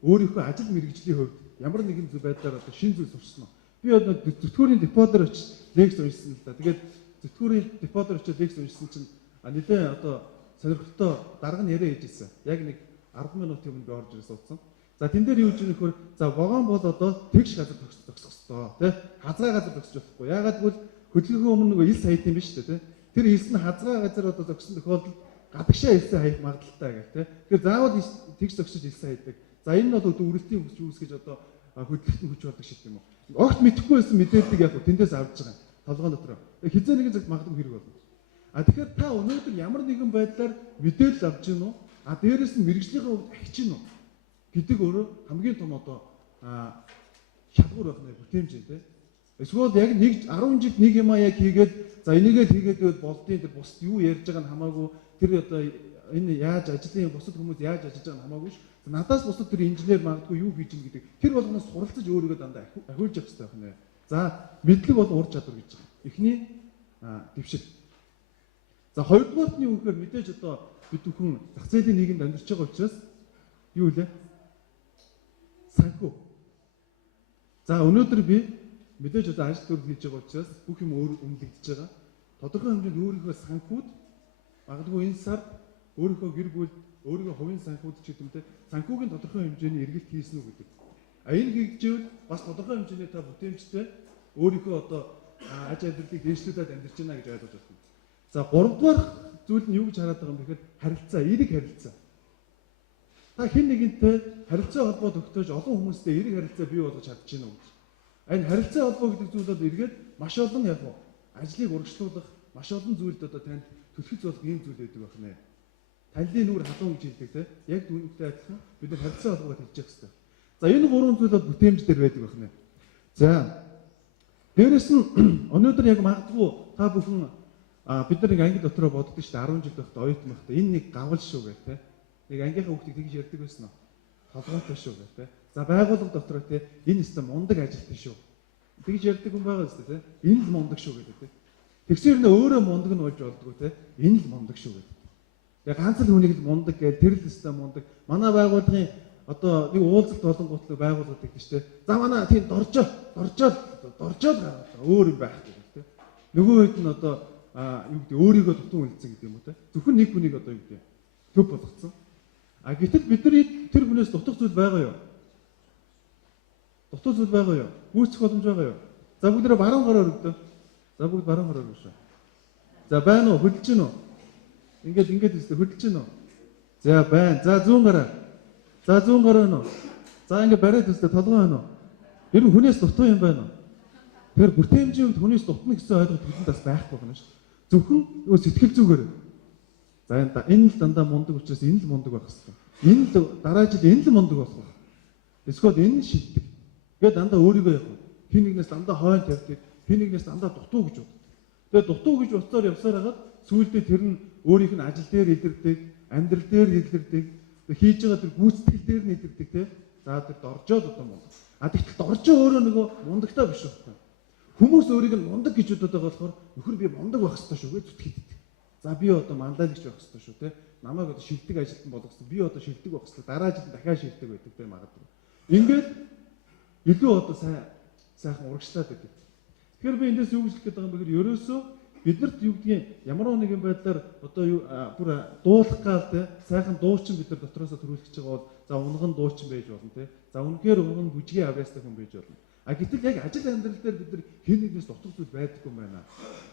өөрийнхөө ажил мэргэжлийн хувьд ямар нэгэн зүйл байдлаар одоо шинэ зүйл сурсан. Би одоо зөвтгүүрийн деподор очиж лекц уншсан л да. Тэгээд зөвтгүүрийн деподор очиж лекц уншсан чинь нэлээ одоо сонирхолтой дарга нь яриа хийжсэн. Яг нэг 10 минутын өмнө би орж ирсэн суудсан. Тэн дээр юу гэж нөхөр вагон бол одоо тэгш газар төгсөх ёстой тий. Хазгай газар төгсөж болохгүй. Яагаад гэвэл хөдөлгөөний өмнө нөгөө ил сая тийм биш үү тий. Тэр илс нь хазгай газар одоо төгсөн тохиолдолд гадагшаа илсэн хаях магадaltaй гэх тий. Тэгэхээр заавал тэгш төгсөж илсэн хайдаг. Энэ нь бол одоо үрэлтийн хүч үүсгэж одоо хөдөлгөөний хүч болдог шиг юм уу. Огт мэдэхгүй байсан мэдээллийг яг тэндээс авч байгаа. Толгойн дотор. Хизээ нэгэн цагт магадгүй хэрэг болно. Тэгэхээр та өнөөдөр ямар нэгэн байдлаар мэдээлэл авч гин үү? Дээрээс нь мэрэгжлийн хувьд ахиж гин үү? Гэдэг өөрөө хамгийн том одоо шалгуур байх нэ бүтээмж тий. Эсвэл яг 10 жилд нэг юм яг хийгээд энийгээ хийгээд болдгийн тэр бусд юу ярьж байгаа нь хамаагүй тэр одоо энэ яаж ажлын бусад хүмүүс яаж ажиллаж байгаа нь хамаагүй ш. Надаас бусад тэр инженер магадгүй юу хийж ин гэдэг тэр болгоноос суралцаж өөрийгөө дандаа ахиулж явах хэрэгтэй байна. Мэдлэг бол ур чадвар гэж байгаа. Эхний дэвшил. Хоёрдугаарт нь юу гэхээр мэдээж одоо бид бүхэн зах зээлийн нийгэмд амьдарч байгаа учраас юу вэ? Санхүү. Өнөөдөр би мэдээж одоо ажил төрөл хийж байгаа учраас бүх юм өөр үнэлэгдэж байгаа. Тодорхой хэмжээнд өөрийнхөө санхүүд магадгүй энэ сар өөрийнхөө гэр бүл, өөрийнхөө хувийн санхуд ч гэдэг юм те санхүүгийн тодорхой хэмжээний эргэлт хийсэн үү гэдэг. Энэ хийгдчихвэл бас тодорхой хэмжээний та бүтээмжтэй өөрийнхөө одоо аж амьдралыг дээшлүүлээд амьдарч байна гэж ойлгож байна. За 3 дугаар зүйл нь юу гэж хараад байгаа юм бэ гэхээр харилцаа, эерэг харилцаа. Та хэн нэгэнтэй харилцаа холбоо тогтоож олон хүмүүстэй эерэг харилцаа бий болгож чадчихна уу гэж. Энэ харилцаа холбоо гэдэг зүйл бол эргээд маш олон яг нь ажлыг урагшлуулах, маш олон зүйлд одоо танд түлхэж болох ийм зүйл байдаг байна. Танилын нүур халуун гэж хэлдэг те. Яг түүнтэй адилхан бид нар харилцаа холбоог хэлж явах хэрэгтэй. За энэ 3 зүйл бол бүтээмж дээр байдаг байна. За дээрэс нь өнөөдөр яг магадгүй та бүхэн бид нар нэг анги дотроо боддог шүү дээ 10 жил байхдаа оюутан байхдаа энэ нэг гавл шүү гэх те. Нэг ангийнхаа хүүхдийг тэгж ярьдаг байсан уу? Толгойтой шүү гэх те. За байгууллага дотроо те энэ өстө мундаг ажилтан шүү. Тэгж ярьдаг хүн байгаа өстө те. Энэ л мундаг шүү гэдэг те. Тэгсээр нэ өөрөө мундаг нь болж болдгоо те. Энэ л мундаг шүү гэдэг. Яг ганц л хүнийг л мундаг гэж тэр л өстө мундаг. Манай байгууллагын одоо нэг уулзалт болонготлог байгууллагад гэдэг чинь те. За манай тийм доржоод гараад өөр юм байх гэдэг те. Нөгөө хэд нь одоо юу гэдэг өөрийгөө дутуу үлдсэн гэдэг юм уу те. Зөвхөн нэг хүнийг одоо юу гэдэг төв болгоцсон. Гэтэл бидний тэр хүнээс дутах зүйл байгаа юу? Дутах зүйл байгаа юу? Гүйцэх боломж байгаа юу? За бүгдээ баруун гараар өгдөө. За бүгд баруун гараар өгшөө. За байна уу? Хөдөлж гин үү? Ингээд үстэй хөдөлж гин үү? За байна. За зүүн гараа. За зүүн гараа нөө. За ингээд бариад үстэй толгой байна уу? Ер нь хүнээс дутуу юм байна уу? Тэгэхээр бүтээмжийн хувьд хүнээс дутна гэсэн ойлголт бүхэнд бас байхгүй байна шүү дээ. Зөвхөн нөгөө сэтгэл зүгээр. За энэ л дандаа мундаг учраас энэ л мундаг байх хэрэгтэй. Энэ л дараа жил энэ л мундаг болох байх. Эсвэл энэ нь шилдэг. Тэгээд дандаа өөрийгөө яг хин нэгнээс дандаа хойно тавьдаг, хин нэгнээс дандаа дутуу гэж боддог. Тэгээд дутуу гэж бодсоор явсаар хагаад сүүлдээ тэр нь өөрийнх нь ажил дээр илэрдэг, амьдрал дээр илэрдэг, хийж байгаа тэр гүйцэтгэл дээр нь илэрдэг те. За тэр доржоод одоо мундаг. Тэгтэл доржоо өөрөө нөгөө мундагтай биш байхгүй. Хүмүүс өөрийг нь мундаг гэж бодоод байгаа болохоор нөхөр би мундаг байх хэрэгтэй шүү гэж зүтгэдэг. За би одоо манлайлагч байх хэрэгтэй шүү те. Намайг одоо шилдэг ажилтан болгосон. Би одоо шилдэг байх хэрэгтэй. Дараа жил дахиад шилдэг байдаг те магадгүй. Ингээд илүү одоо сайхан урагшлаад байдаг. Тэгэхээр би эндээс юу гэж хэлэх гээд байгаа юм бэ гэхээр ерөөсөө биднэрт юу гэдгийг ямар нэгэн байдлаар одоо юу бүр дуулах гал те сайхан дуучин бид нар дотроосоо төрүүлэх гэж байгаа бол за унган дуучин байж болно те. За үнэхээр унган бүжгийн авьяастай хүн байж болно. Гэтэл яг ажил амьдрал дээр бид нар хэн нэгнээс дутах зүйл байдаггүй юм байна.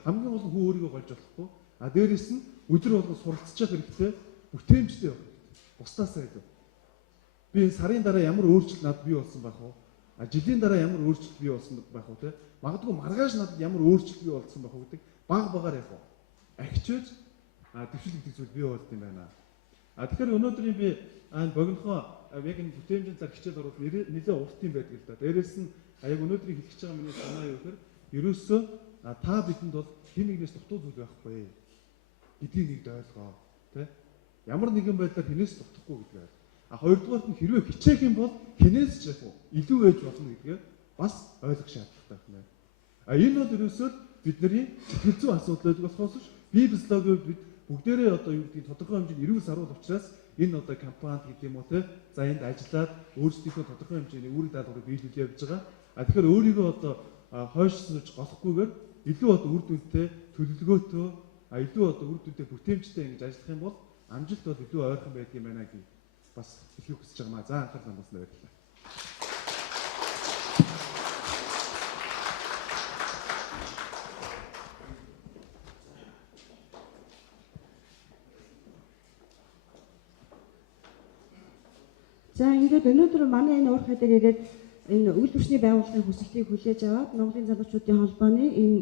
Хамгийн гол нь хүн өөрийгөө голж болохгүй. Дээрээс нь өдөр болгон суралцчих хэрэгтэй, бүтээмжтэй байх хэрэгтэй. Бусдаасаа илүү. Би сарын дараа ямар өөрчлөлт надад бий болсон байх вэ? Жилийн дараа ямар өөрчлөлт бий болсон байх вэ те? Магадгүй маргааш надад ямар өөрчлөлт бий болсон байх вэ гэдэг баг яг уу. Архичээж дэвшил гэдэг зүйл бий болд юм байна. Тэгэхээр өнөөдрийн би богинохоо яг энэ бүтээмжийн зар хичээл оруулалт нэлээд урт юм байдаг л да. Дээрээс нь яг өнөөдрийг хэлэх гэж байгаа миний санаа юу гэхээр ерөөсөө та бидэнд бол хэн нэгнээс дутуу зүйл байхгүй гэдгийг нэгд ойлгоо тий. Ямар нэгэн байдлаар хинээс дутахгүй гэдгээ. Хоёрдугаар нь хэрвээ хичээх юм бол хинээс ч яг илүү ээж болно гэдгээ бас ойлгох шаардлагатай байна. Энэ бол ерөөсөө бидний сэтгэл зүйн асуудал байдаг болохоос Библиологийн бид бүгдээрээ одоо юу гэдгийг тодорхой хэмжээний эрүүл саруул учраас энэ одоо компанид гэдэг юм уу те. За энд ажиллаад өөрсдийнхөө тодорхой хэмжээний үүрэг даалгаврыг биелүүлж явж байгаа. Тэгэхээр өөрийгөө одоо хойшсонж голохгүйгээр илүү одоо үр дүнтэй төлөвлөгөөтэй илүү одоо үр дүнтэй бүтээмжтэй ингэж ажиллах юм бол амжилт бол илүү ойрхон байдаг юм байна гэж бас хэлхийг хүсэж байгаа маа. За анхаарал хандуулсан баярлалаа. За ингээд өнөөдөр манай энэ уурхай дээр ирээд энэ үйл төвчний байгууллагын хүсэлтийг хүлээж аваад Монголын залуучуудын холбооны энэ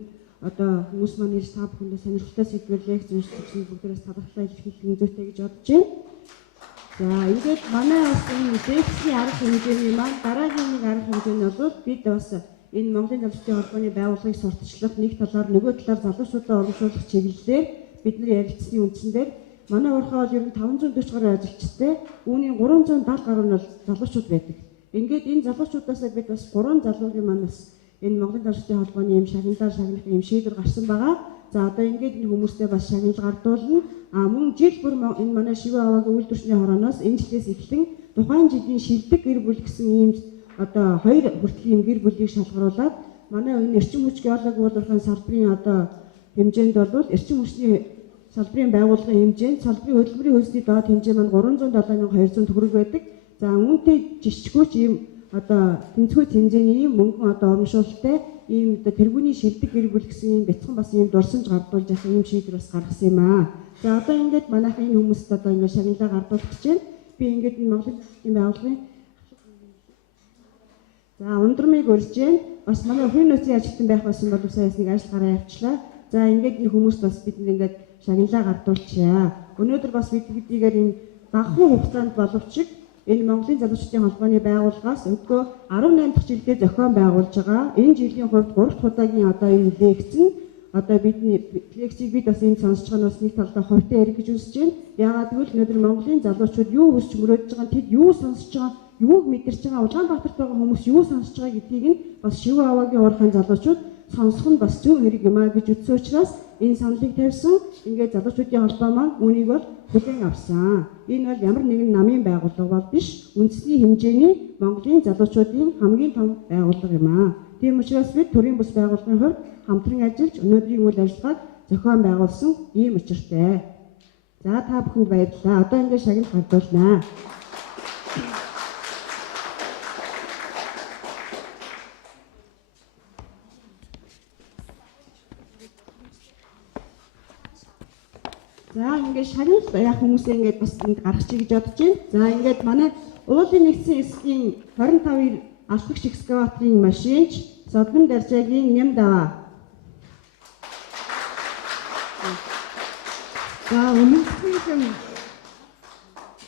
одоо хүмүүс маань ирж та бүхэндээ сонирхолтой сэдвээр лекц уншиж бүгдээс талархлаа илэрхийлэх зүйтэй гэж бодож байна. За ингээд манай бас энэ лекцийн арга хэмжээний маань дараагийн нэг арга хэмжээ нь бол бид бас энэ Монголын залуучуудын холбооны байгууллагыг сурталчлах нэг талаар нөгөө талаар залуучуудаа урамшуулах чиглэлээр бидний ярилцсны үндсэн дээр манай уурхай бол ер нь 540 гаруй ажилчтай, үүний 370 гаруй нь бол залуучууд байдаг. Ингээд энэ залуучуудаас бид бас 3 залуугийн маань бас энэ Монголын залуучуудын холбооны юм шагналаар шагнах юм шийдвэр гарсан байгаа. За одоо ингээд энэ хүмүүстэй бас шагнал гардуулна. Мөн жил бүр энэ манай шивээ аваагийн үйлдвэрчний хорооноос энэ жилээс эхлэн тухайн жилийн шилдэг гэр бүл гэсэн ийм одоо 2 хүртэлх гэр бүлийг шалгаруулад манай энэ эрчим хүч геологи уулуурхайн салбарын одоо хэмжээнд бол эрчим хүчний салбарын байгууллагын хэмжээнд салбарын хөтөлбөрийн хөлсний доод хэмжээ маань 307,200 төгрөг байдаг. За үүнтэй жишгүүч ийм одоо тэнцвэрт хэмжээний ийм мөнгөн одоо урамшуулалтай ийм одоо тэргүүний шилдэг гэр бүл гэсэн ийм бяцхан бас ийм дурсамж гардуулж яхаа ийм шийдвэр бас гаргасан юм аа. За одоо ингээд манайхан энэ хүмүүст одоо ингээд шагналаа гардуулах гэж байна. Би ингээд энэ Монголын засгийн байгууллагын за ундрмыг урьж байна. Бас манай хувийн нөөцийн ажилтан байх байсан бол сая ясныг ажил гараа явуулчлаа. За ингээд энэ хүмүүст бас бид ингээд шагналаа гардуулчихъя. Өнөөдөр бас бид хэдийгээр энэ багахан хугацаанд боловч энэ Монголын залуучуудын холбооны байгууллагаас өдгөө 18 дахь жилдээ зохион байгуулж байгаа. Энэ жилийн хувьд 3 дахь удаагийн одоо энэ лекц нь одоо бидний лекцийг бид бас энэ сонсож байгаа нь нэг талдаа хувьтай ярих гэж үзэж байна. Яагаад гэвэл өнөөдөр Монголын залуучууд юу хүсч мөрөөдж байгаа, тэд юу сонсож байгаа, юуг мэдэрч байгаа, Улаанбаатарт байгаа хүмүүс юу сонсож байгаа гэдгийг нь бас Шивүү аваагийн уурхайн залуучууд сонсох нь бас зөв хэрэг юм а гэж үзсэн учраас энэ саналыг тавьсан. Ингээд залуучуудын холбоо маань үүнийг бол хүлээн авсан. Энэ бол ямар нэгэн намын байгууллага бол биш, үндэсний хэмжээний Монголын залуучуудын хамгийн том байгууллага юм а. Тийм учраас бид төрийн бус байгууллагын хувьд хамтран ажиллаж өнөөдрийн үйл ажиллагааг зохион байгуулсан ийм учиртай. За та бүхэнд баярлалаа. Одоо ингээд шагнал гардуулнаа. За ингээд шагнал яах хүмүүсээ ингээд бас энд гаргачих гэж бодож байна. За ингээд манай уулын нэгдсэн эсгийн 25 алхагч экскаваторын машинч Содлон Даржаагийн Ням даваа. За өмнөдгөн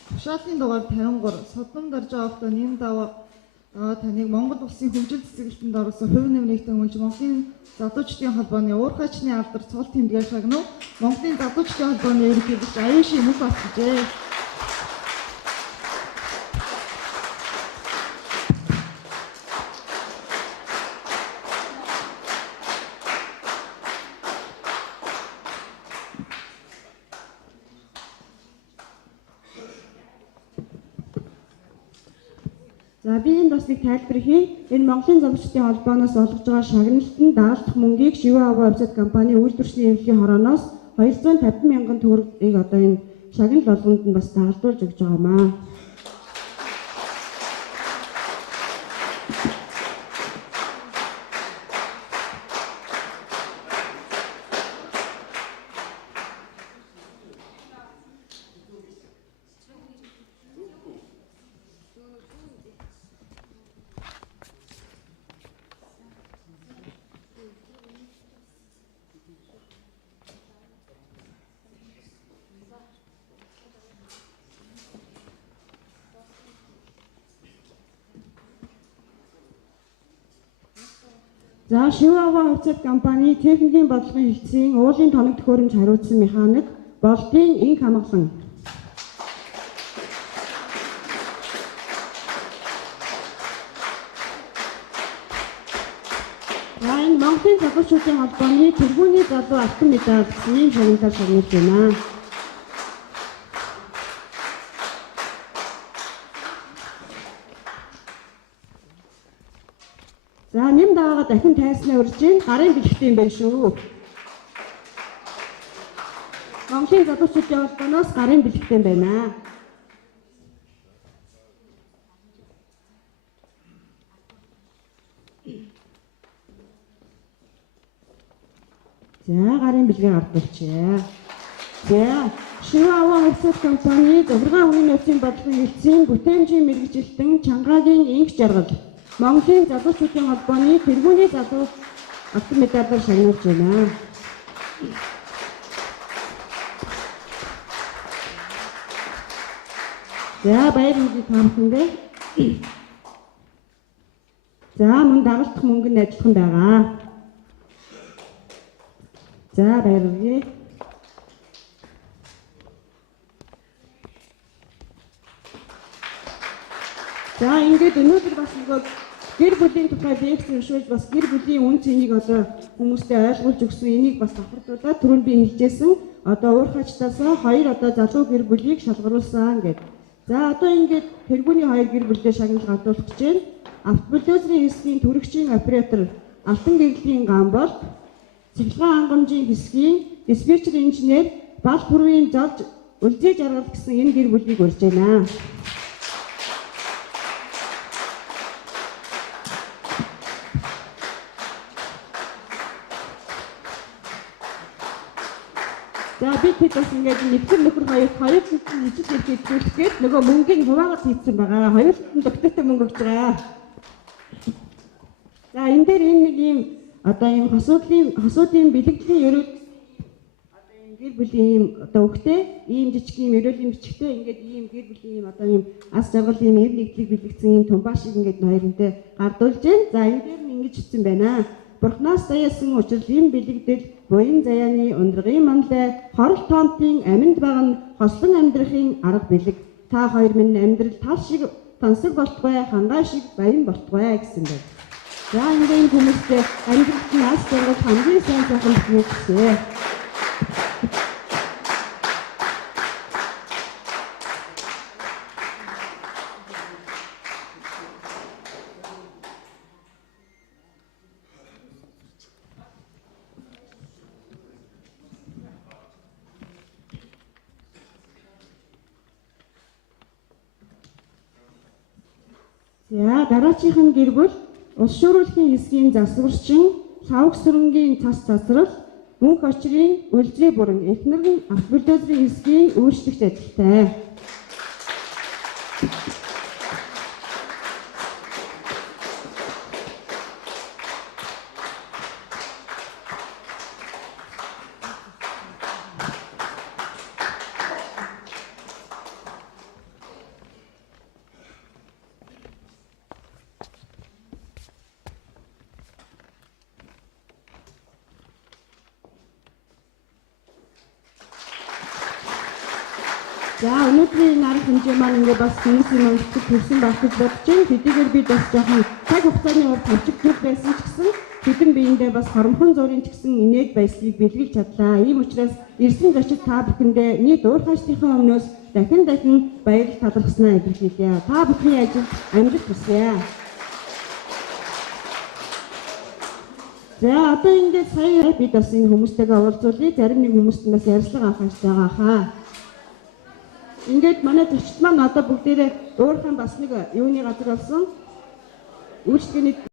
тушаалын дугаар 53 Содлон Даржаа авто Ням даваа таныг Монгол Улсын хөгжил цэцэглэлтэнд орсон хувь нэмрээтэй мөнч Монголын залуучдын холбооны уурхайчны алдар цол тэмдэглэл шагнав. Монголын залуучдын холбооны ерөнхийлөгч Аюуши мөнх батжээ. За би энд бас нэг тайлбар хий. Энэ Монголын залуучдын холбооноос олгож байгаа шагналтанд дагалдах мөнгийг Шивүү аваа вебсайт компани үйлдвэрчний эмнэлгийн хорооноос 250 мянган төгрөгийг одоо энэ шагнал болгонд нь бас дагалдуулж өгч байгаамаа. За Шивүү аваа вебсайт компани техникийн бодлогын хэлтсийн уулын тоног төхөөрөмж хариуцсан механик Болдын инх хамгаалсан. За энэ Монголын залуучуудын холбооны тэргүүний залуу алтан медаль гэсэн ийм шагналаар шагнуулж байна. За Ням даваага дахин тайснаа урьж ийн гарын бэлэгтэй юм байна шүү. Монголын залуучуудын холбооноос гарын бэлэгтэй юм байна. За гарын бэлгээ гардуулчихъя. За Шивүү аваа вебсайт компани Зургаан хүний нөөцийн бодлогын хэлтсийн бүтээмжийн мэргэжилтэн Чангагийн инх жаргал Монголын залуучуудын холбооны тэргүүний залуу алтан медалаар шагнуулж байна. За баярлалаа таамхандаа. За мөн дагалдах мөнгө нь адилхан байгаа. За баярлалаа. За ингээд өнөөдөр бас нөгөө гэр бүлийн тухай лекц уншуулж бас гэр бүлийн үн цэнийг одоо хүмүүстээ ойлгуулж өгсөн энийг бас давхардуулаад түрүүнд би хэлжсэн одоо уурхайчтаасаа хоёр одоо залуу гэр бүлийг шалгаруулсан гэдэг. За одоо ингээд тэргүүний хоёр гэр бүлдээ шагнал гардуулах гэж байна. Автобулдозерийн хэсгийн түрэгчийн оператор Алтан гэрлийн Гамболд, цэглэгээ хангамжийн хэсгийн диспетчер инженер бал бүрийн золж үлзий жаргал гэсэн энэ гэр бүлийг урьж байна. За бид бас ингээд нэгэн нөхөр хоёр хүн ижил ирэхэд төлөхгээд нөгөө мөнгөний хуваагаад хийсэн байгаа. Хоёулт нь доктортой мөнгө өгч байгаа. За энэ дээр энэ нэг юм одоо ийм хосуудын бэлгэдлийн ерөөл одоо ийм гэр бүлийн ийм одоо өгтэй ийм жижиг ийм ерөөлийн бичгтэй ингээд ийм гэр бүлийн ийм одоо ийм ас жаргал ийм эв нэгдлийг бэлгэсэн ийм тумбаа шиг ингээд хоёрынтэй гардуулж байна. За энэ дээр нь ингэж хэлсэн байна. Бурхнаас даяасан учраас ийм бэлэгдэл буян заяаны ундрагын манлай хорол тоонтын аминд байгаа нь хослон амьдрахын арга бэлэг. Та хоёр минь амьдрал тал шиг тансаг болтугай, хангай шиг баян болтугай гэсэн байна. За энэ хүмүүстэй амьдралт нь ас жаргал хамгийн сайн сайхан юм гэсэн. За дараачихын гэр бүл ус шууруулахын эсгийн засварчин, савг сүрэнгийн цас засрал, мөнх очрын үлзий бүрэн эхнэр нь автобусийн эсгийн үйлчлэгч ажилтай. За өнөөдрийн нарийн хэмжээ маань ингээд бас хүмүүсийн мөнгөд төрсэн байх гэж бодож байна. Хэдийгээр бид бас жоохон цаг хугацааны урт хөвчөг байсан ч гэсэн хэдэн биендээ бас хоромхон зургийн ч гэсэн инээд баясгалыг бэлгэлж чадлаа. Ийм учраас ирсэн зочид та бүхэндээ нийт уурхаачдынхаа өмнөөс дахин баярлал талархснаа илэрхийлье. Та бүхний ажил амжилт хүсье. За одоо ингээд сая бид бас энэ хүмүүстэйгээ уулзуулъя. Зарим нэг хүмүүст нь бас ярилцлага авах гэж байгаа хаа. Ингээд манай зочид маань одоо бүгдээрээ уурхайн бас нэг юуны газар болсон. Үйлчлэгээний